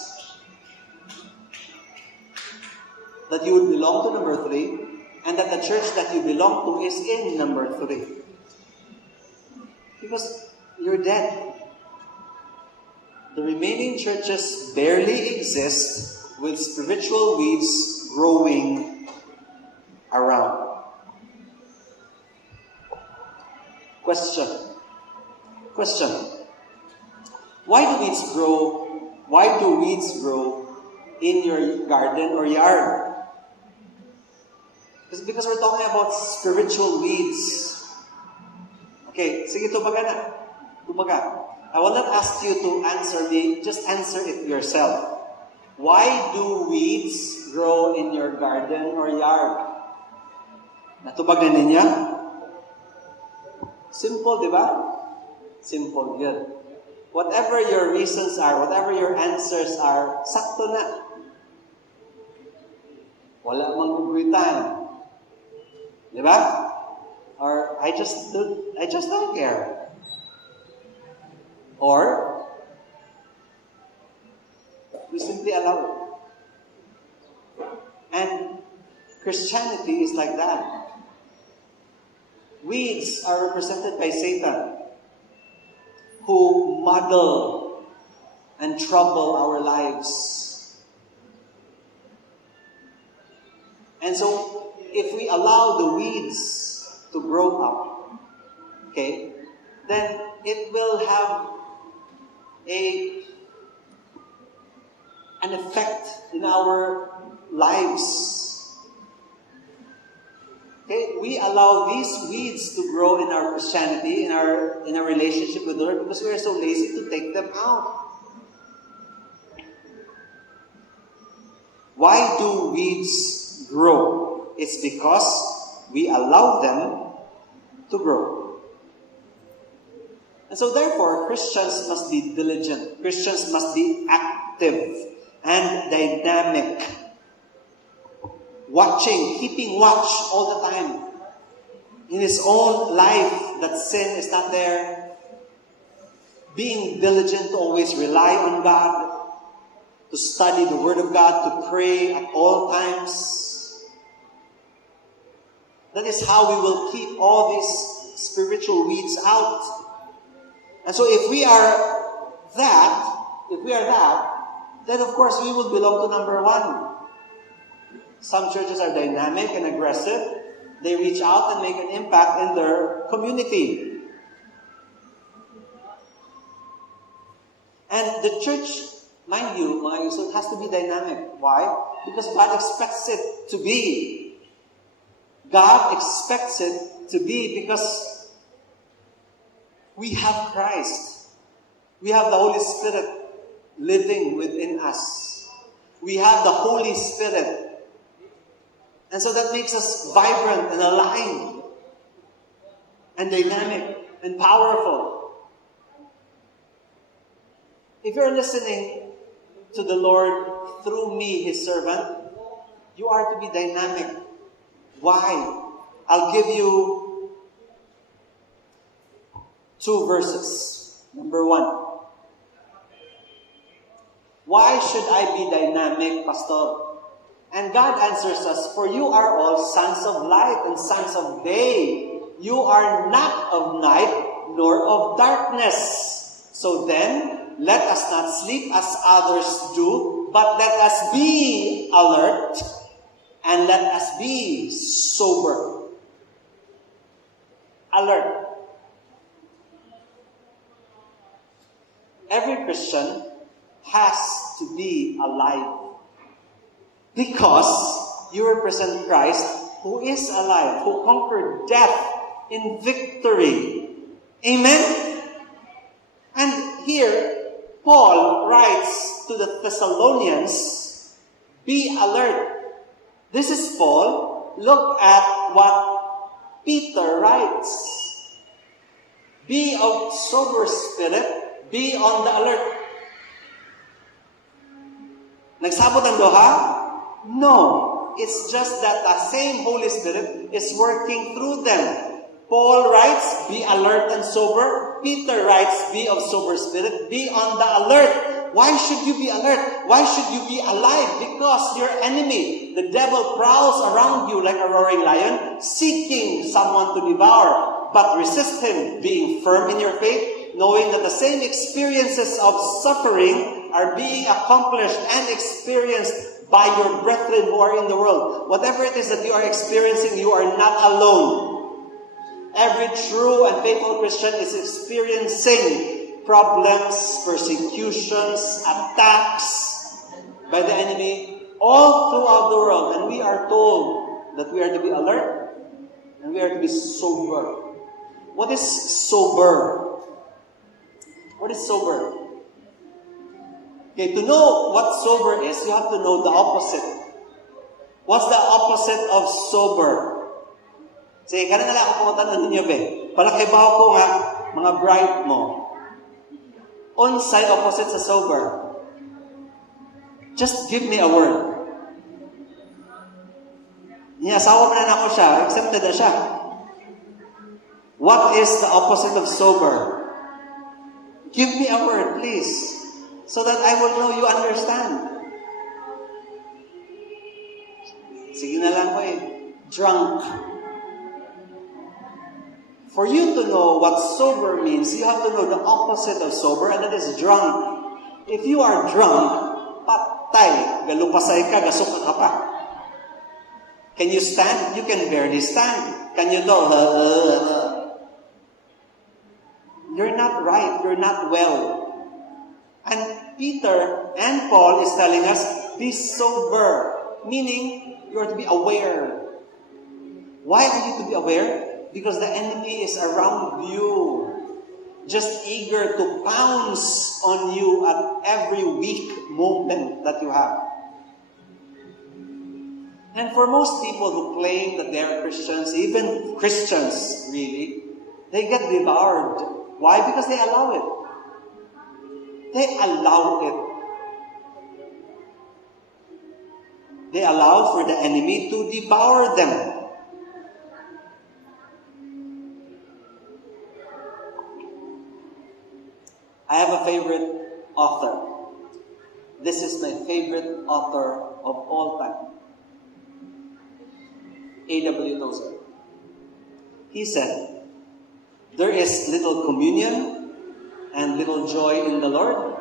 that you would belong to number 3, and that the church that you belong to is in number 3. Because you're dead. The remaining churches barely exist with spiritual weeds growing around. Question. Why do weeds grow in your garden or yard? It's because we're talking about spiritual weeds. Okay, sige, tumaga na. I will not ask you to answer me, just answer it yourself. Why do weeds grow in your garden or yard? Natubag na niya? Simple, di ba? Simple, good. Whatever your reasons are, whatever your answers are, sakto na. Wala mangguguitan. Di ba? Or, I just don't care. Or, we simply allow it. And Christianity is like that. Weeds are represented by Satan, who muddle and trouble our lives. And so, if we allow the weeds to grow up, okay, then it will have an effect in our lives. Okay, we allow these weeds to grow in our Christianity, in our relationship with the Lord, because we are so lazy to take them out. Why do weeds grow? It's because we allow them to grow. And so therefore, Christians must be diligent. Christians must be active and dynamic. Watching, keeping watch all the time. In his own life, that sin is not there. Being diligent to always rely on God. To study the Word of God, to pray at all times. That is how we will keep all these spiritual weeds out. And so if we are that, then of course we will belong to number 1. Some churches are dynamic and aggressive. They reach out and make an impact in their community. And the church, mind you, mga Yusuf, has to be dynamic. Why? Because God expects it to be. God expects it to be because we have Christ. We have the Holy Spirit living within us. We have the Holy Spirit. And so that makes us vibrant and aligned and dynamic and powerful. If you're listening to the Lord through me, His servant, you are to be dynamic. Why? I'll give you 2 verses. Number 1. Why should I be dynamic, Pastor? And God answers us, for you are all sons of light and sons of day. You are not of night nor of darkness. So then, let us not sleep as others do, but let us be alert and let us be sober. Alert. Every Christian has to be alive. Because you represent Christ, who is alive, who conquered death in victory. Amen? And here, Paul writes to the Thessalonians, be alert. This is Paul. Look at what Peter writes. Be of sober spirit, be on the alert. Nagsabot ang duha? No, it's just that the same Holy Spirit is working through them. Paul writes, be alert and sober. Peter writes, be of sober spirit. Be on the alert. Why should you be alert? Why should you be alive? Because your enemy, the devil, prowls around you like a roaring lion, seeking someone to devour. But resist him, being firm in your faith, knowing that the same experiences of suffering are being accomplished and experienced by your brethren who are in the world. Whatever it is that you are experiencing, you are not alone. Every true and faithful Christian is experiencing problems, persecutions, attacks by the enemy all throughout the world. And we are told that we are to be alert and we are to be sober. What is sober? What is sober? Okay, to know what sober is, you have to know the opposite. What's the opposite of sober? Sige, kanina lang ako pumunta ninyo, be. Palakibaw ko nga, mga bright mo. Unsay opposite sa sober? Just give me a word. Niasawa pa na ako siya, accepted na siya. What is the opposite of sober? Give me a word, please, so that I will know you understand. Sige na lang ko eh. Drunk. For you to know what sober means, you have to know the opposite of sober, and that is drunk. If you are drunk, patay, galupasay ka, gasuka ka pa. Can you stand? You can barely stand. Can you do? You're not right. You're not well. And Peter and Paul is telling us, be sober. Meaning, you are to be aware. Why are you to be aware? Because the enemy is around you, just eager to pounce on you at every weak moment that you have. And for most people who claim that they are Christians, even Christians really, they get devoured. Why? Because they allow it. They allow it. They allow for the enemy to devour them. I have a favorite author. This is my favorite author of all time. A.W. Tozer. He said, there is little communion and little joy in the Lord.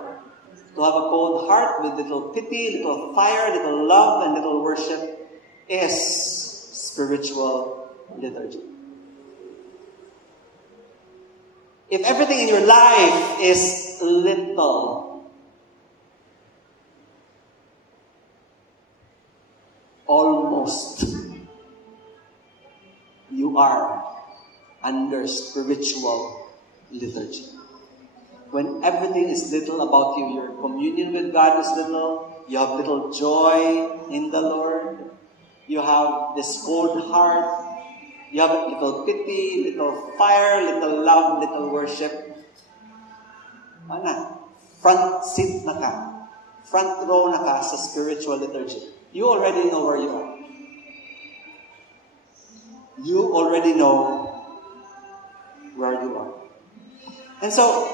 To have a cold heart with little pity, little fire, little love, and little worship is spiritual liturgy. If everything in your life is little, almost, you are under spiritual liturgy. When everything is little about you, your communion with God is little, you have little joy in the Lord, you have this cold heart, you have little pity, little fire, little love, little worship. Front seat na ka. Front row na ka sa spiritual liturgy. You already know where you are. You already know where you are. And so,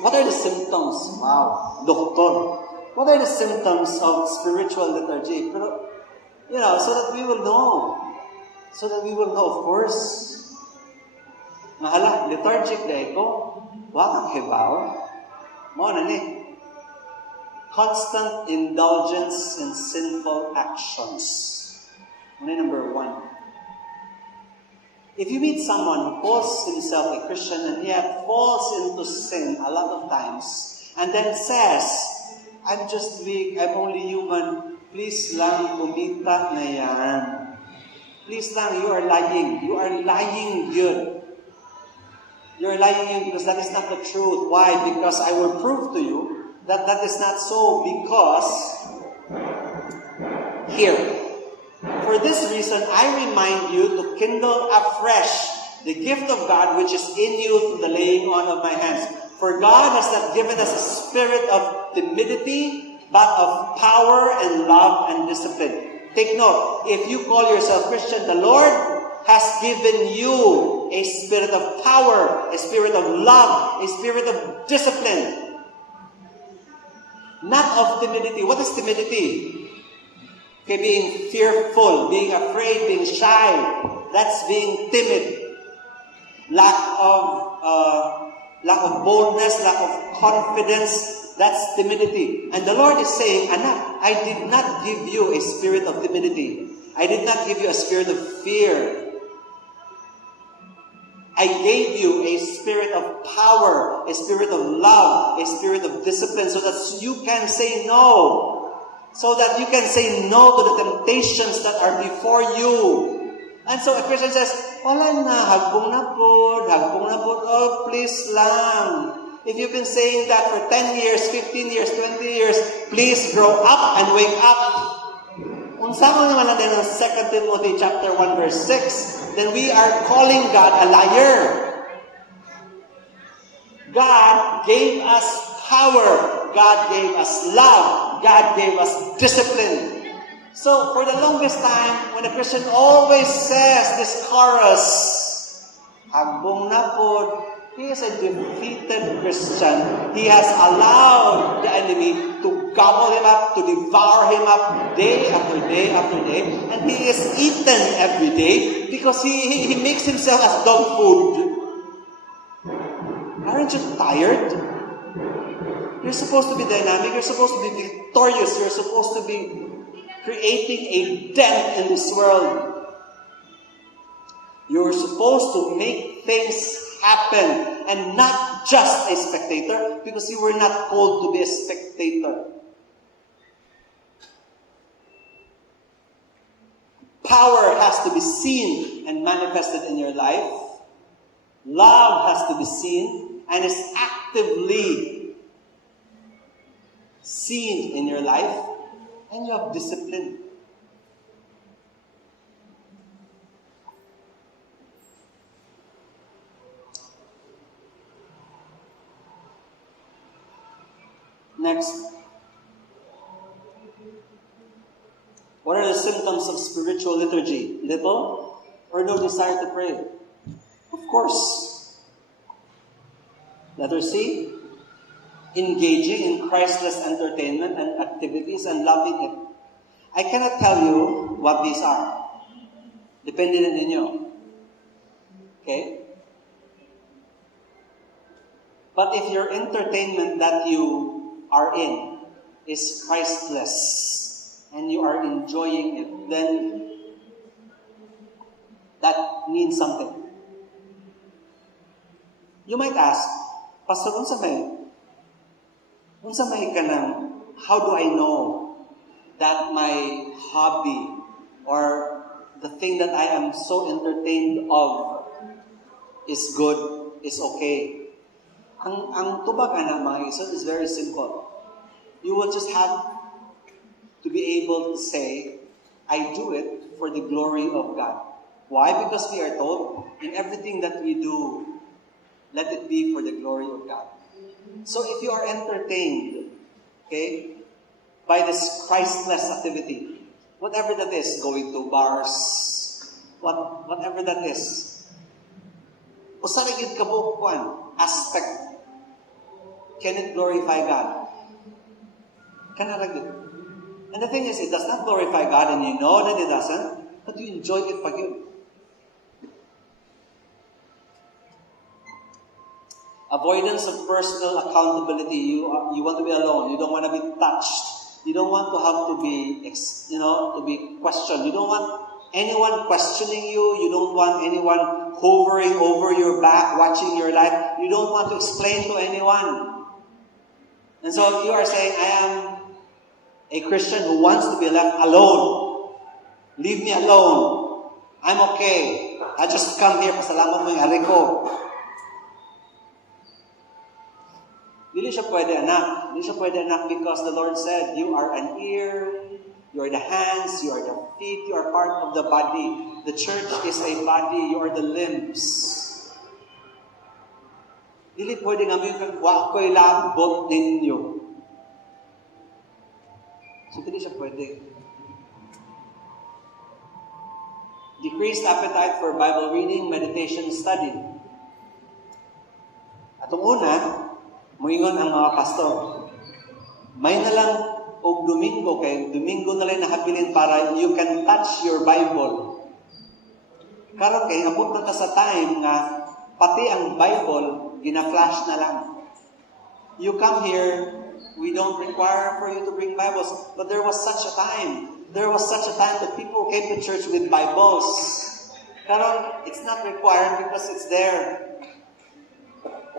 what are the symptoms? Wow, doctor. What are the symptoms of spiritual liturgy? Pero, so that we will know. So that we will know, of course, mahala, lethargic na ito, wakang hibaw, mo na ni. Constant indulgence in sinful actions. Number 1. If you meet someone who calls himself a Christian and yet falls into sin a lot of times, and then says, I'm just weak, I'm only human, please lang, kumita na yan. Please lang, you are lying. You are lying yun. You are lying yun because that is not the truth. Why? Because I will prove to you that that is not so. Because, here, for this reason, I remind you to kindle afresh the gift of God which is in you through the laying on of my hands. For God has not given us a spirit of timidity, but of power and love and discipline. Take note, if you call yourself Christian, the Lord has given you a spirit of power, a spirit of love, a spirit of discipline. Not of timidity. What is timidity? Okay, being fearful, being afraid, being shy. That's being timid. Lack of boldness, lack of confidence. That's timidity. And the Lord is saying, Anak, I did not give you a spirit of timidity. I did not give you a spirit of fear. I gave you a spirit of power, a spirit of love, a spirit of discipline, so that you can say no. So that you can say no to the temptations that are before you. And so a Christian says, wala na, hagbong na po, oh, please lang. If you've been saying that for 10 years, 15 years, 20 years, please grow up and wake up. Unsa mo naman natin ng 2 Timothy chapter 1 verse 6, then we are calling God a liar. God gave us power. God gave us love. God gave us discipline. So, for the longest time, when a Christian always says this chorus, hagbong na po, he is a defeated Christian. He has allowed the enemy to gobble him up, to devour him up day after day after day. And he is eaten every day because he makes himself as dog food. Aren't you tired? You're supposed to be dynamic. You're supposed to be victorious. You're supposed to be creating a dent in this world. You're supposed to make things happen and not just a spectator, because you were not called to be a spectator. Power has to be seen and manifested in your life. Love has to be seen and is actively seen in your life. And you have discipline. Next. What are the symptoms of spiritual liturgy? Little or no desire to pray? Of course. Letter C. Engaging in Christless entertainment and activities and loving it. I cannot tell you what these are. Depende na ninyo. Okay? But if your entertainment that you are in is Christless and you are enjoying it, then that means something. You might ask, Pastor, unsa may kanang, how do I know that my hobby or the thing that I am so entertained of is good, is okay? Ang tubag ana mga isod is very simple. You will just have to be able to say, I do it for the glory of God. Why? Because we are told, in everything that we do, let it be for the glory of God. So if you are entertained, okay, by this Christless activity, whatever that is, going to bars, whatever that is, usarigid kabukuan aspect, can it glorify God? Kanaragid. And the thing is, it does not glorify God, and you know that it doesn't, but you enjoy it pag yun. Avoidance of personal accountability. You want to be alone. You don't want to be touched. You don't want to have to be, to be questioned. You don't want anyone questioning you. You don't want anyone hovering over your back, watching your life. You don't want to explain to anyone. And so you are saying, I am a Christian who wants to be left alone. Leave me alone. I'm okay. I just come here. Pasalamat mo yung ari ko. Dili siya pwede anak. Dili siya pwede anak because the Lord said, you are an ear, you are the hands, you are the feet, you are part of the body. The church is a body, you are the limbs. Dili pwede nga yung wako'y labot ninyo. So, dili siya pwede. Decreased appetite for Bible reading, meditation, study. Atong una, muingon ang mga pastor. May na lang og Domingo, kay Domingo na lang nahabilin para you can touch your Bible. Karon kay abot na ta sa time nga pati ang Bible gina-flash na lang. You come here, we don't require for you to bring Bibles, but there was such a time. There was such a time that people came to church with Bibles. Karon, it's not required because it's there.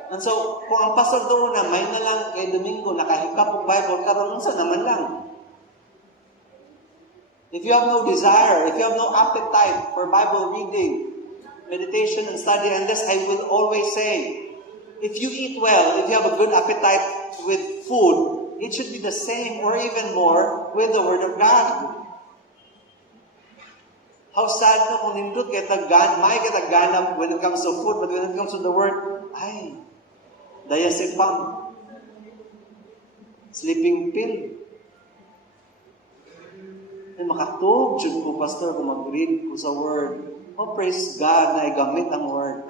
And so, kung ang pastor doon na may na lang kay Domingo nakahikap og Bible, karon unsa naman lang. If you have no desire, if you have no appetite for Bible reading, meditation, and study, and this I will always say, if you eat well, if you have a good appetite with food, it should be the same or even more with the Word of God. How sad na kung nindot may katagana when it comes to food, but when it comes to the Word, diazepam, sleeping pill. And makatog jud ko, pastor, kung mag-read ko sa Word. Oh, praise God na igamit ang Word.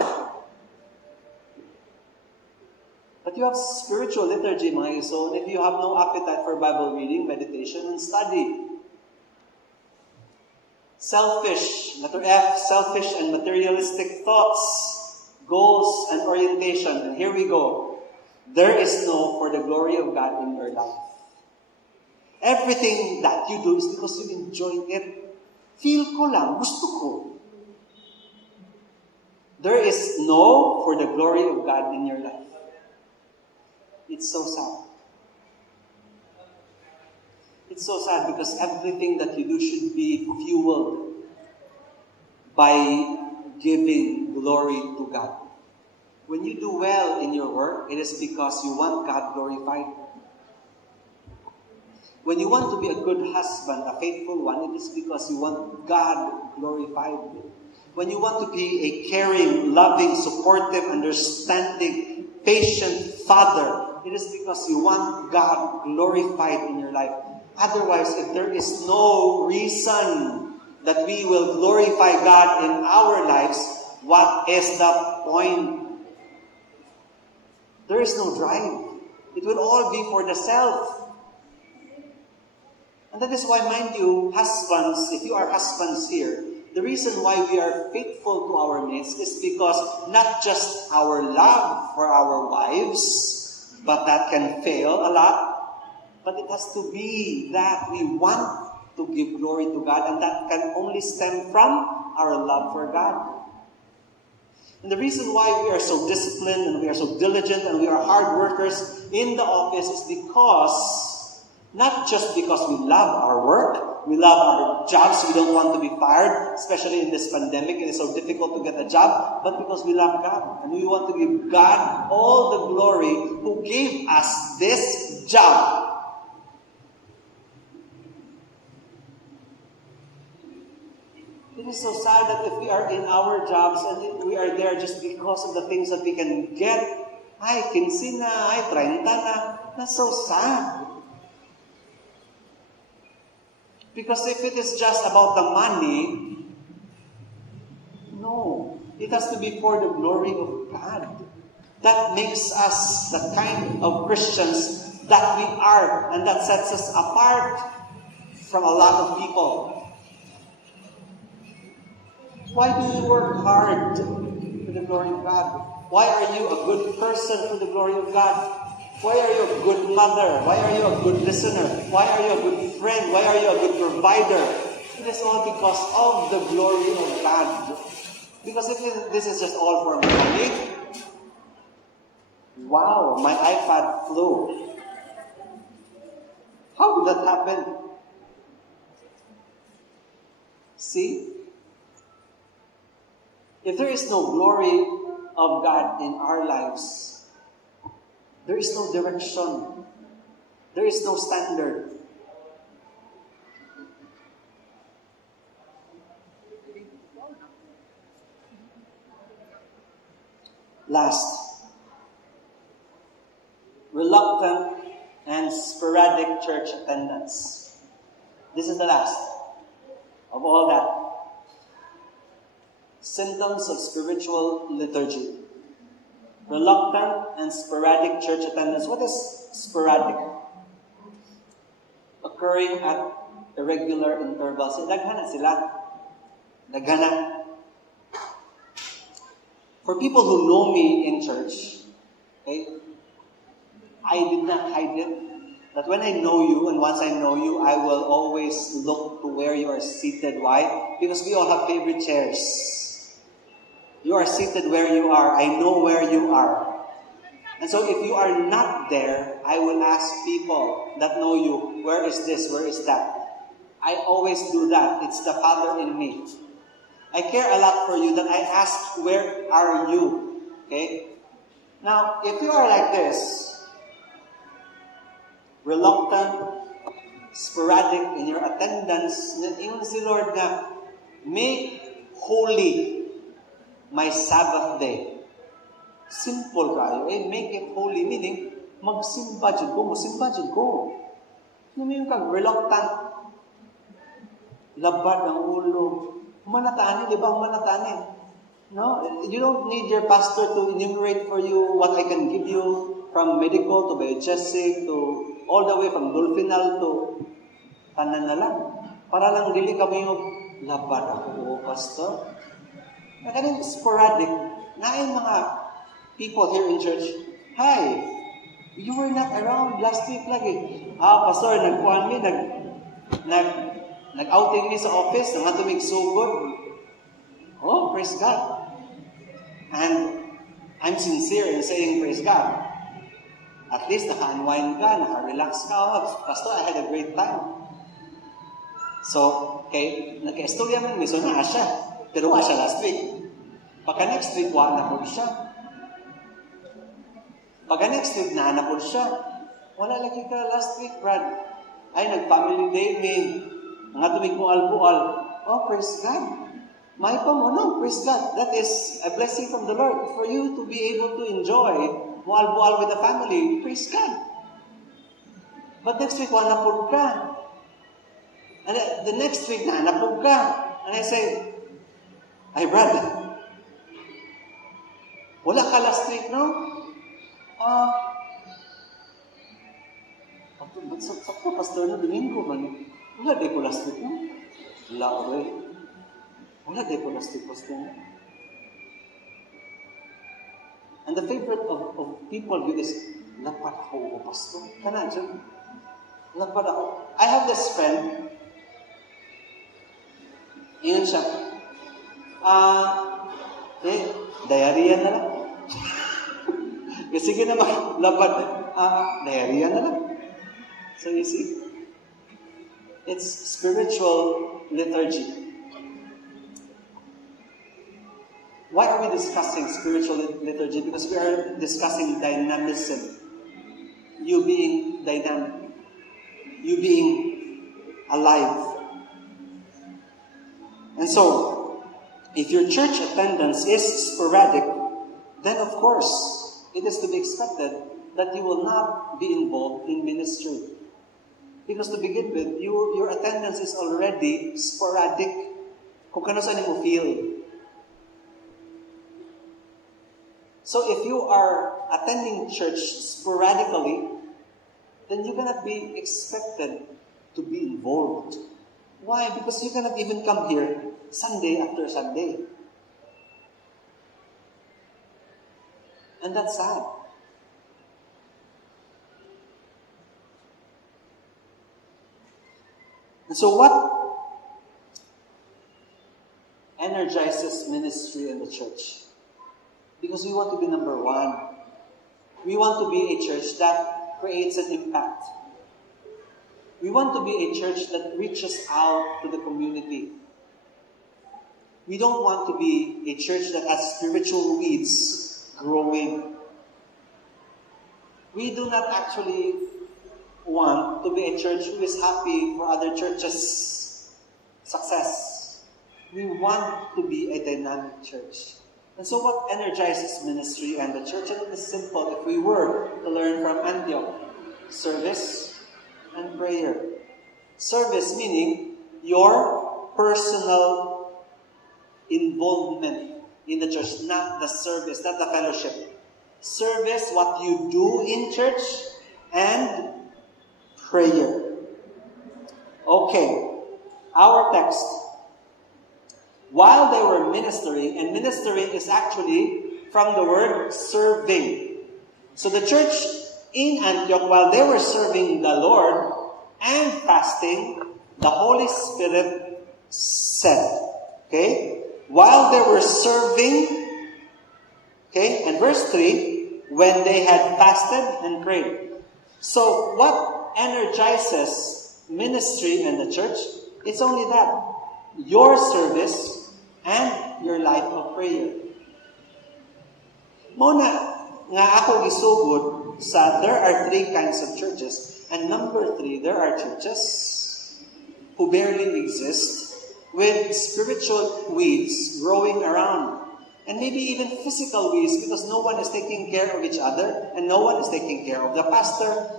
But you have spiritual liturgy, mga iso, and if you have no appetite for Bible reading, meditation, and study. Selfish, letter F, selfish and materialistic thoughts, goals, and orientation. And here we go. There is no for the glory of God in your life. Everything that you do is because you enjoy it. Feel ko lang, gusto ko. There is no for the glory of God in your life. It's so sad. It's so sad because everything that you do should be fueled by giving glory to God. When you do well in your work, it is because you want God glorified. When you want to be a good husband, a faithful one, it is because you want God glorified. When you want to be a caring, loving, supportive, understanding, patient father, it is because you want God glorified in your life. Otherwise, if there is no reason that we will glorify God in our lives, what is the point? There is no drive. It will all be for the self. And that is why, mind you, husbands, if you are husbands here, the reason why we are faithful to our mates is because not just our love for our wives, but that can fail a lot, but it has to be that we want to give glory to God, and that can only stem from our love for God. And the reason why we are so disciplined and we are so diligent and we are hard workers in the office is because, not just because we love our work, we love our jobs, we don't want to be fired, especially in this pandemic, it is so difficult to get a job, but because we love God. And we want to give God all the glory who gave us this job. It is so sad that if we are in our jobs and we are there just because of the things that we can get, ay, 15 na, ay, 30 na, that's so sad. Because if it is just about the money, no. It has to be for the glory of God. That makes us the kind of Christians that we are, and that sets us apart from a lot of people. Why do you work hard for the glory of God? Why are you a good person for the glory of God? Why are you a good mother? Why are you a good listener? Why are you a good friend? Why are you a good provider? It is all because of the glory of God. Because if this is just all for money, wow, my iPad flew. How did that happen? See? If there is no glory of God in our lives, there is no direction. There is no standard. Last, reluctant and sporadic church attendance. This is the last of all that. Symptoms of spiritual liturgy. Reluctant and sporadic church attendance. What is sporadic? occurring at irregular intervals. Daghana sila. Daghana. For people who know me in church, okay, I did not hide it. That when I know you, and once I know you, I will always look to where you are seated. Why? Because we all have favorite chairs. You are seated where you are. I know where you are. And so if you are not there, I will ask people that know you, where is this, where is that? I always do that. It's the Father in me. I care a lot for you that I ask, where are you? Okay? Now, if you are like this, reluctant, sporadic in your attendance, ingon si Lord nga, make holy my Sabbath day. Simple kayo. Make it holy. Meaning, magsimba dyan ko, musimba dyan ko. Ano mo yung reluctant, labad ang ulo. Manatani, di ba? Manatani. No? You don't need your pastor to enumerate for you what I can give you, from medical to biogesic to all the way from dolphinal to tanan na lang. Para lang dili kami yung labad ako, pastor. Kaya sporadic. Nain mga people here in church, hi, you were not around last week lagi. Pastor, nagkuhan mi, nag-outing mi sa office, nang hatumig sugod. Oh, praise God. And I'm sincere in saying praise God. At least naka-unwind ka, naka-relax ka. Pastor, I had a great time. So, okay, nagka-istorya man, miso na siya. Pero wala siya last week. Pagka next week, wala na po siya. Pagka next week, naanapod siya. Wala lagi ka last week, Brad. Ay, nag-family day, min. Nga tumig mo albual. Oh, praise God. May pa mo, no, praise God. That is a blessing from the Lord for you to be able to enjoy mo albual with the family. Praise God. But next week, wala po ka. And the next week, naanapod ka. And I say, ay, Brad, wala ka last week, no? Sakto, pastor na Domingo man. Wala day ko last week, no? Wala ko rin. Wala day ko last week, pastor. And the favorite of people with this, lapad ako, pastor. Kana, dyan. Lapad ako. I have this friend. Iyon siya. Diarrhea na lang. Sige naman, lapad. Diarrhea na lang. So you see, it's spiritual liturgy. Why are we discussing spiritual liturgy? Because we are discussing dynamism. You being dynamic. You being alive. And so, if your church attendance is sporadic, then of course, it is to be expected that you will not be involved in ministry. Because to begin with, your attendance is already sporadic. Kung kano saan mo feel. So if you are attending church sporadically, then you cannot be expected to be involved. Why? Because you cannot even come here Sunday after Sunday. And that's sad. And so what energizes ministry in the church? Because we want to be number one. We want to be a church that creates an impact. We want to be a church that reaches out to the community. We don't want to be a church that has spiritual weeds growing. We do not actually want to be a church who is happy for other churches' success. We want to be a dynamic church. And so what energizes ministry and the church? And it is simple. If we were to learn from Antioch, service and prayer. Service meaning your personal involvement in the church, not the service, not the fellowship. Service, what you do in church, and prayer. Okay, our text. While they were ministering, and ministering is actually from the word serving. So the church in Antioch, while they were serving the Lord and fasting, the Holy Spirit said, okay, while they were serving, okay, and verse 3, when they had fasted and prayed. So what energizes ministry in the church? It's only that, your service and your life of prayer. Muna, nga ako gisugod sa there are 3 kinds of churches, and number 3, there are churches who barely exist with spiritual weeds growing around, and maybe even physical weeds because no one is taking care of each other and no one is taking care of the pastor.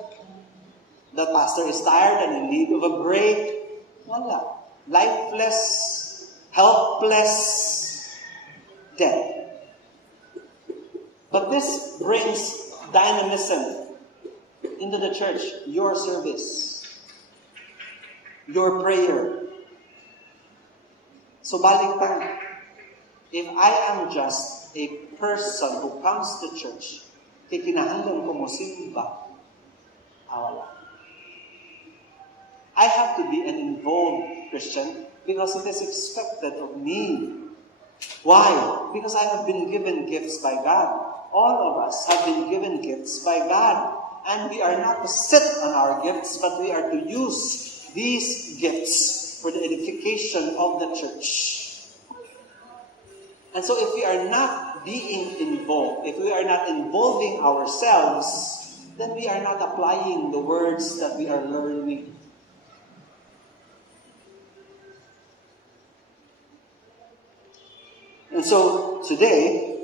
The pastor is tired and in need of a break. Wala. Lifeless, helpless, dead. But this brings dynamism into the church. Your service, your prayer. So baliktad. If I am just a person who comes to church, kinahanglan ko mo simba, wala. I have to be an involved Christian because it is expected of me. Why? Because I have been given gifts by God. All of us have been given gifts by God. And we are not to sit on our gifts, but we are to use these gifts for the edification of the church. And so if we are not being involved, if we are not involving ourselves, then we are not applying the words that we are learning. And so today,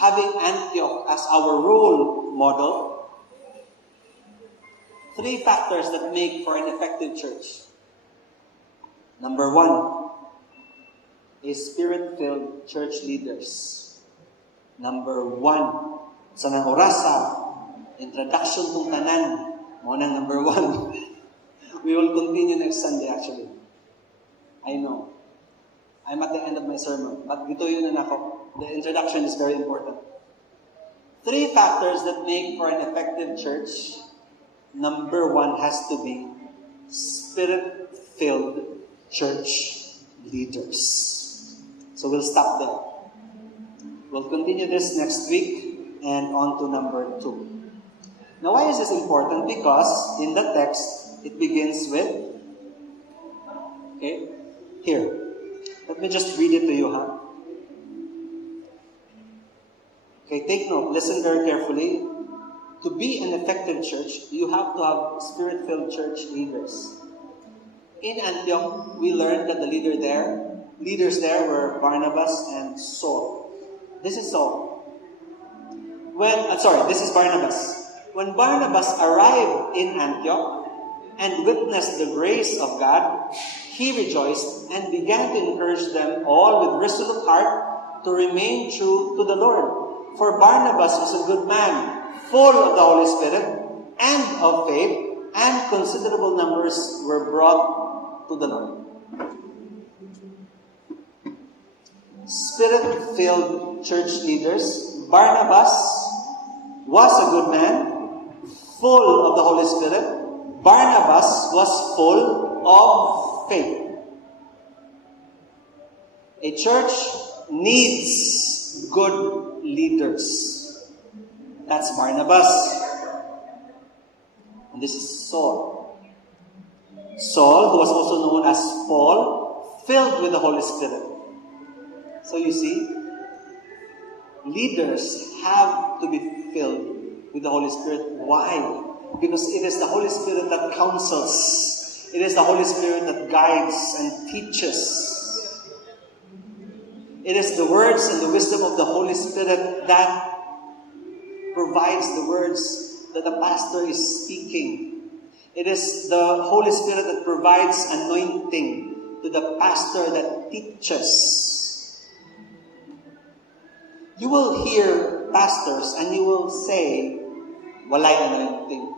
having Antioch as our role model, 3 factors that make for an effective church. Number 1 is Spirit-filled church leaders. Number 1, sa nang orasa, introduction tong tanan, mo nang number 1. We will continue next Sunday actually. I know. I'm at the end of my sermon, but gito yun na ako. The introduction is very important. 3 factors that make for an effective church. Number 1 has to be Spirit-filled church leaders. So we'll stop there. We'll continue this next week and on to number 2. Now why is this important? Because in the text, it begins with, okay, here. Let me just read it to you, huh? Okay, take note. Listen very carefully. To be an effective church, you have to have Spirit-filled church leaders. In Antioch, we learned that the leaders there were Barnabas and Saul. This is Saul. This is Barnabas. When Barnabas arrived in Antioch and witnessed the grace of God, he rejoiced and began to encourage them all with resolute heart to remain true to the Lord. For Barnabas was a good man, full of the Holy Spirit and of faith, and considerable numbers were brought to the Lord. Spirit-filled church leaders. Barnabas was a good man, full of the Holy Spirit. Barnabas was full of faith. A church needs good leaders. That's Barnabas. And this is Saul. Saul, who was also known as Paul, filled with the Holy Spirit. So you see, leaders have to be filled with the Holy Spirit. Why? Because it is the Holy Spirit that counsels. It is the Holy Spirit that guides and teaches. It is the words and the wisdom of the Holy Spirit that provides the words that the pastor is speaking. It is the Holy Spirit that provides anointing to the pastor that teaches. You will hear pastors and you will say, walay anointing.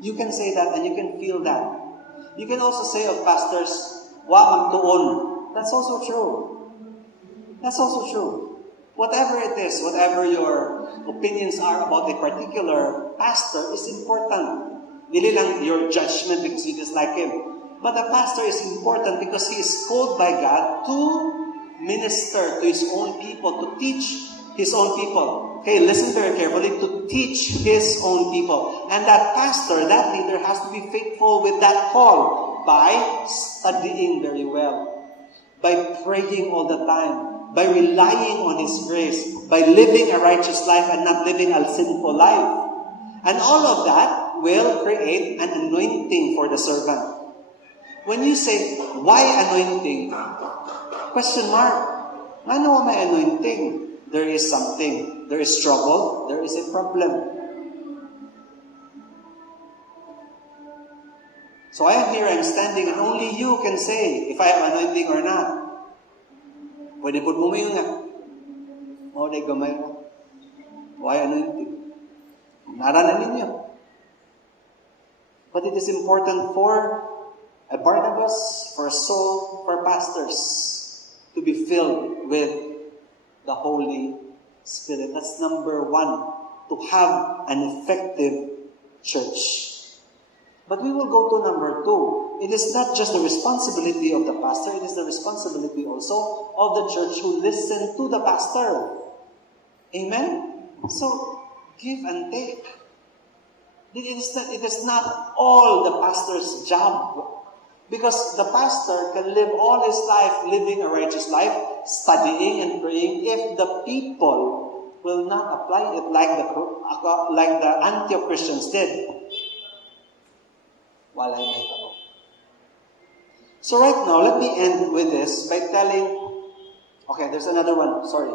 You can say that and you can feel that. You can also say of pastors, wa magtuon. That's also true. That's also true. Whatever it is, whatever your opinions are about a particular pastor is important. Dili lang your judgment because you dislike him. But a pastor is important because he is called by God to minister to his own people, to teach his own people. Okay, listen very carefully, to teach his own people. And that pastor, that leader has to be faithful with that call by studying very well, by praying all the time, by relying on his grace, by living a righteous life and not living a sinful life. And all of that will create an anointing for the servant. When you say, why anointing? Question mark. Ano may anointing? There is something. There is trouble. There is a problem. So I am here, I'm standing, and only you can say if I have anointing or not. Pwede po bumayo nga. O, di gamay mo. Why anointing? Naranan ninyo. But it is important for a Barnabas, for Saul, for pastors to be filled with the Holy Spirit. That's number one, to have an effective church. But we will go to number two. It is not just the responsibility of the pastor, it is the responsibility also of the church who listen to the pastor. Amen? So, give and take. It is not all the pastor's job. Because the pastor can live all his life living a righteous life, studying and praying, if the people will not apply it like the Antioch Christians did. Walay may tao. So right now, let me end with this by telling, okay, there's another one, sorry.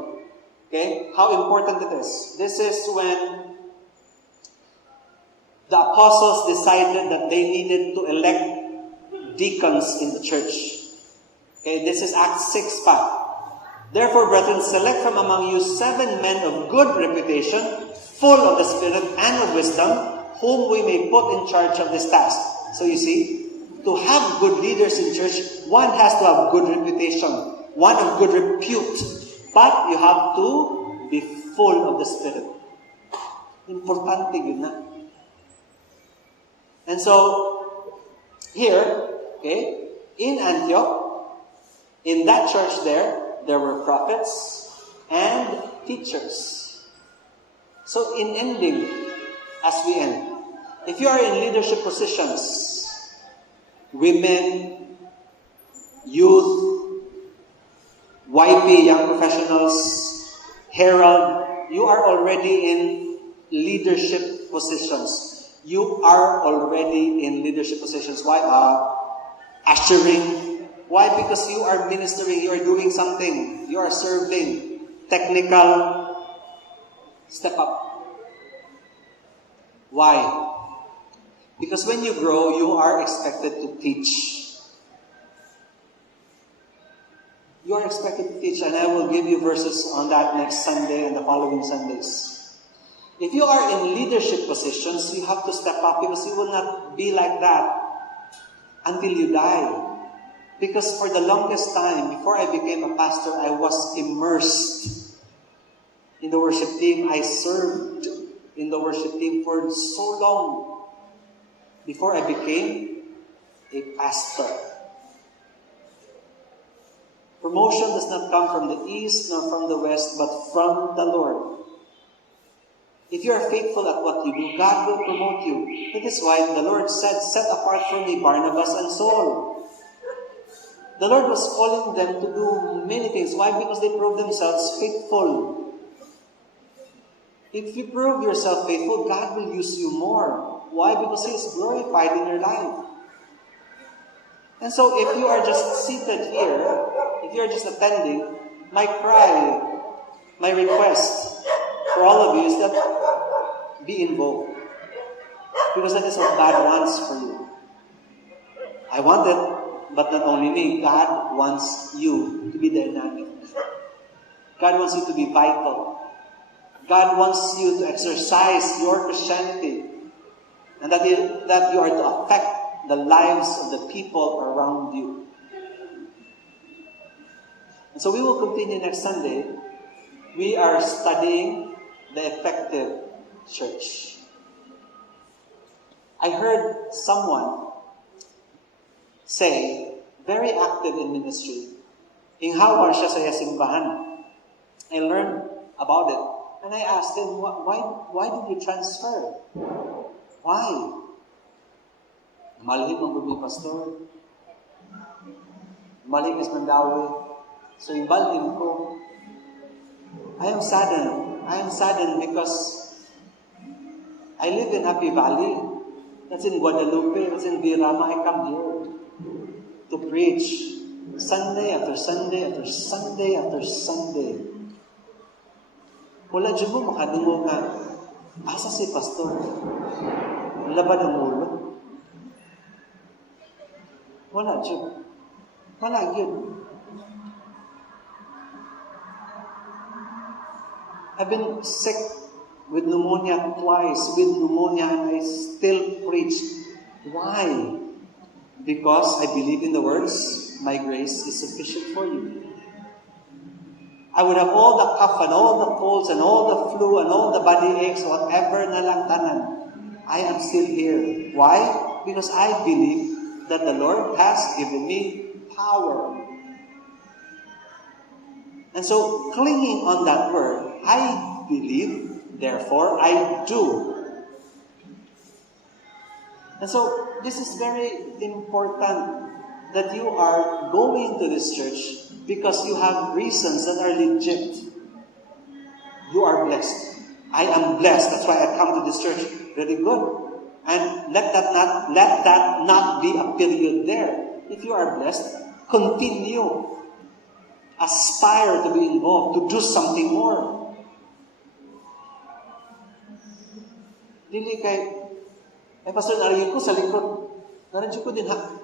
Okay, how important it is. This is when the apostles decided that they needed to elect deacons in the church. Okay, this is Acts 6 pa. Therefore, brethren, select from among you 7 men of good reputation, full of the Spirit and of wisdom, whom we may put in charge of this task. So you see, to have good leaders in church, one has to have good reputation, one of good repute, but you have to be full of the Spirit. Importante yun na. And so, here, okay, in Antioch, in that church there were prophets and teachers. So in ending, as we end, if you are in leadership positions, women, youth, YP, young professionals, herald, you are already in leadership positions. You are already in leadership positions. Why? Ushering. Why? Because you are ministering, you are doing something, you are serving. Technical. Step up. Why? Because when you grow, you are expected to teach. You are expected to teach, and I will give you verses on that next Sunday and the following Sundays. If you are in leadership positions, you have to step up because you will not be like that until you die. Because for the longest time, before I became a pastor, I was immersed in the worship team. I served in the worship team for so long before I became a pastor. Promotion does not come from the east nor from the west, but from the Lord. If you are faithful at what you do, God will promote you. That is why the Lord said, set apart for me Barnabas and Saul. The Lord was calling them to do many things. Why? Because they proved themselves faithful. If you prove yourself faithful, God will use you more. Why? Because He is glorified in your life. And so if you are just seated here, if you are just attending, my cry, my request for all of you is that be involved. Because that is what God wants for you. I want it, but not only me. God wants you to be dynamic. God wants you to be vital. God wants you to exercise your Christianity. and that you are to affect the lives of the people around you. And so we will continue next Sunday. We are studying the effective church. I heard someone say, very active in ministry, inghawa siya sa simbahan. I learned about it. And I asked him, why did you transfer? Why? Malihim ang bumi pastor. Malihim is Mandawi. So imbalhin ko. I am saddened because I live in Happy Valley. That's in Guadalupe. That's in Virama. I come here to preach Sunday after Sunday after Sunday after Sunday. Wala dyan mo makadungo nga, asa si pastor? Laban ang ulo. Wala dyan. Wala yun. I've been sick with pneumonia twice, and I still preach. Why? Because I believe in the words, my grace is sufficient for you. I would have all the cough and all the colds and all the flu and all the body aches, whatever na lang tanan. I am still here. Why? Because I believe that the Lord has given me power. And so, clinging on that word, I believe, therefore I do. And so, this is very important that you are going to this church because you have reasons that are legit. You are blessed. I am blessed. That's why I come to this church. Very good. And let that not be a period there. If you are blessed, continue. Aspire to be involved, to do something more. Dili kay, pastor, narinig ko sa likod. Narinig ko din ha.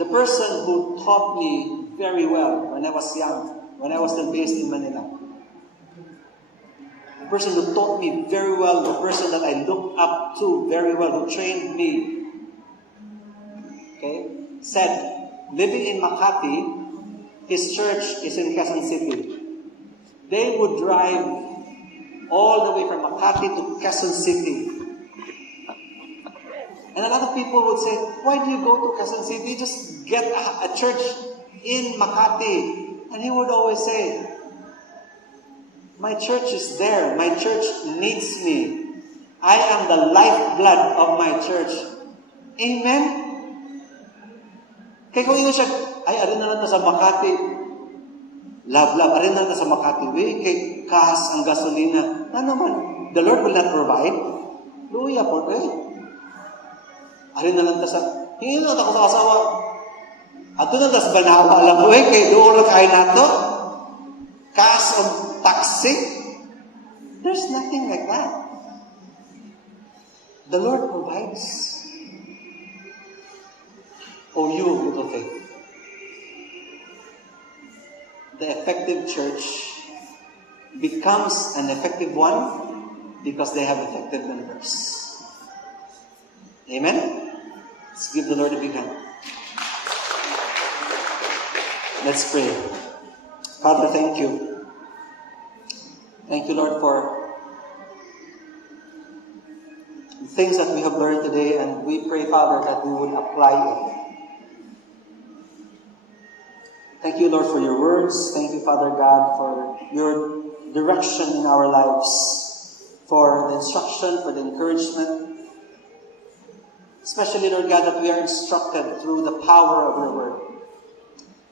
The person who taught me very well when I was young, when I was still based in Manila, the person who taught me very well, the person that I looked up to very well, who trained me, said, living in Makati, his church is in Quezon City. They would drive all the way from Makati to Quezon City. And a lot of people would say, why do you go to Quezon City? Just get a church in Makati. And he would always say, my church is there. My church needs me. I am the lifeblood of my church. Amen? Kaya kung ino siya, ay, arin na lang sa Makati. Love, arin na lang sa Makati. Kay kas ang gasolina. Na naman, the Lord will not provide. Luya po, arin na lang sa, hindi na ako sa asawa. Ato na tas banawa lang ko, kay doon na kain nato. Kas ang taxi. There's nothing like that. The Lord provides. Oh, you, little faith. The effective church becomes an effective one because they have effective members. Amen? Let's give the Lord a big hand. Let's pray. Father, thank you. Thank you, Lord, for the things that we have learned today, and we pray, Father, that we would apply it. Thank you, Lord, for your words. Thank you, Father God, for your direction in our lives, for the instruction, for the encouragement. Especially, Lord God, that we are instructed through the power of your word.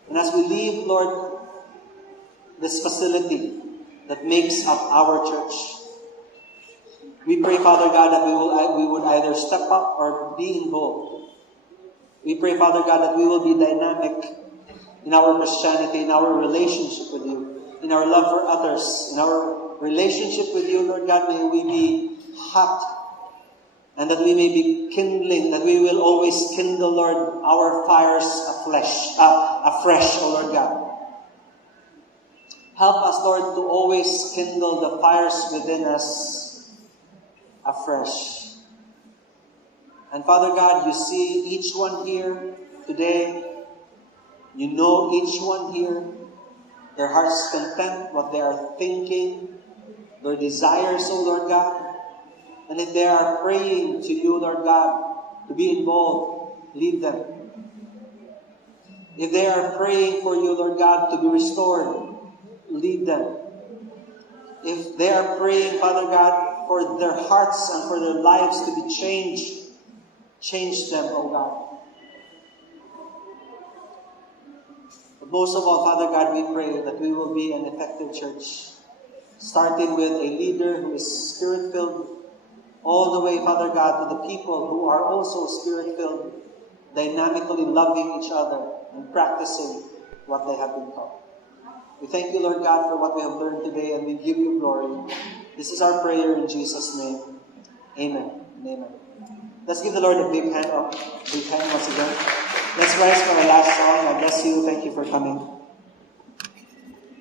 And as we leave, Lord, this facility that makes up our church, we pray, Father God, that we would either step up or be involved. We pray, Father God, that we will be dynamic in our Christianity, in our relationship with you, in our love for others, in our relationship with you, Lord God, may we be hot, and that we may be kindling, that we will always kindle, Lord, our fires afresh, O Lord God. Help us, Lord, to always kindle the fires within us afresh. And Father God, you see each one here today. You know each one here. Their heart's content, what they are thinking, their desires, O Lord God. And if they are praying to you, Lord God, to be involved, lead them. If they are praying for you, Lord God, to be restored, lead them. If they are praying, Father God, for their hearts and for their lives to be changed, change them, O God. But most of all, Father God, we pray that we will be an effective church, starting with a leader who is Spirit-filled, all the way, Father God, to the people who are also Spirit-filled, dynamically loving each other and practicing what they have been taught. We thank you, Lord God, for what we have learned today, and we give you glory. This is our prayer in Jesus' name. Amen and amen. Let's give the Lord a big hand once again. Let's rise for our last song. God bless you. Thank you for coming.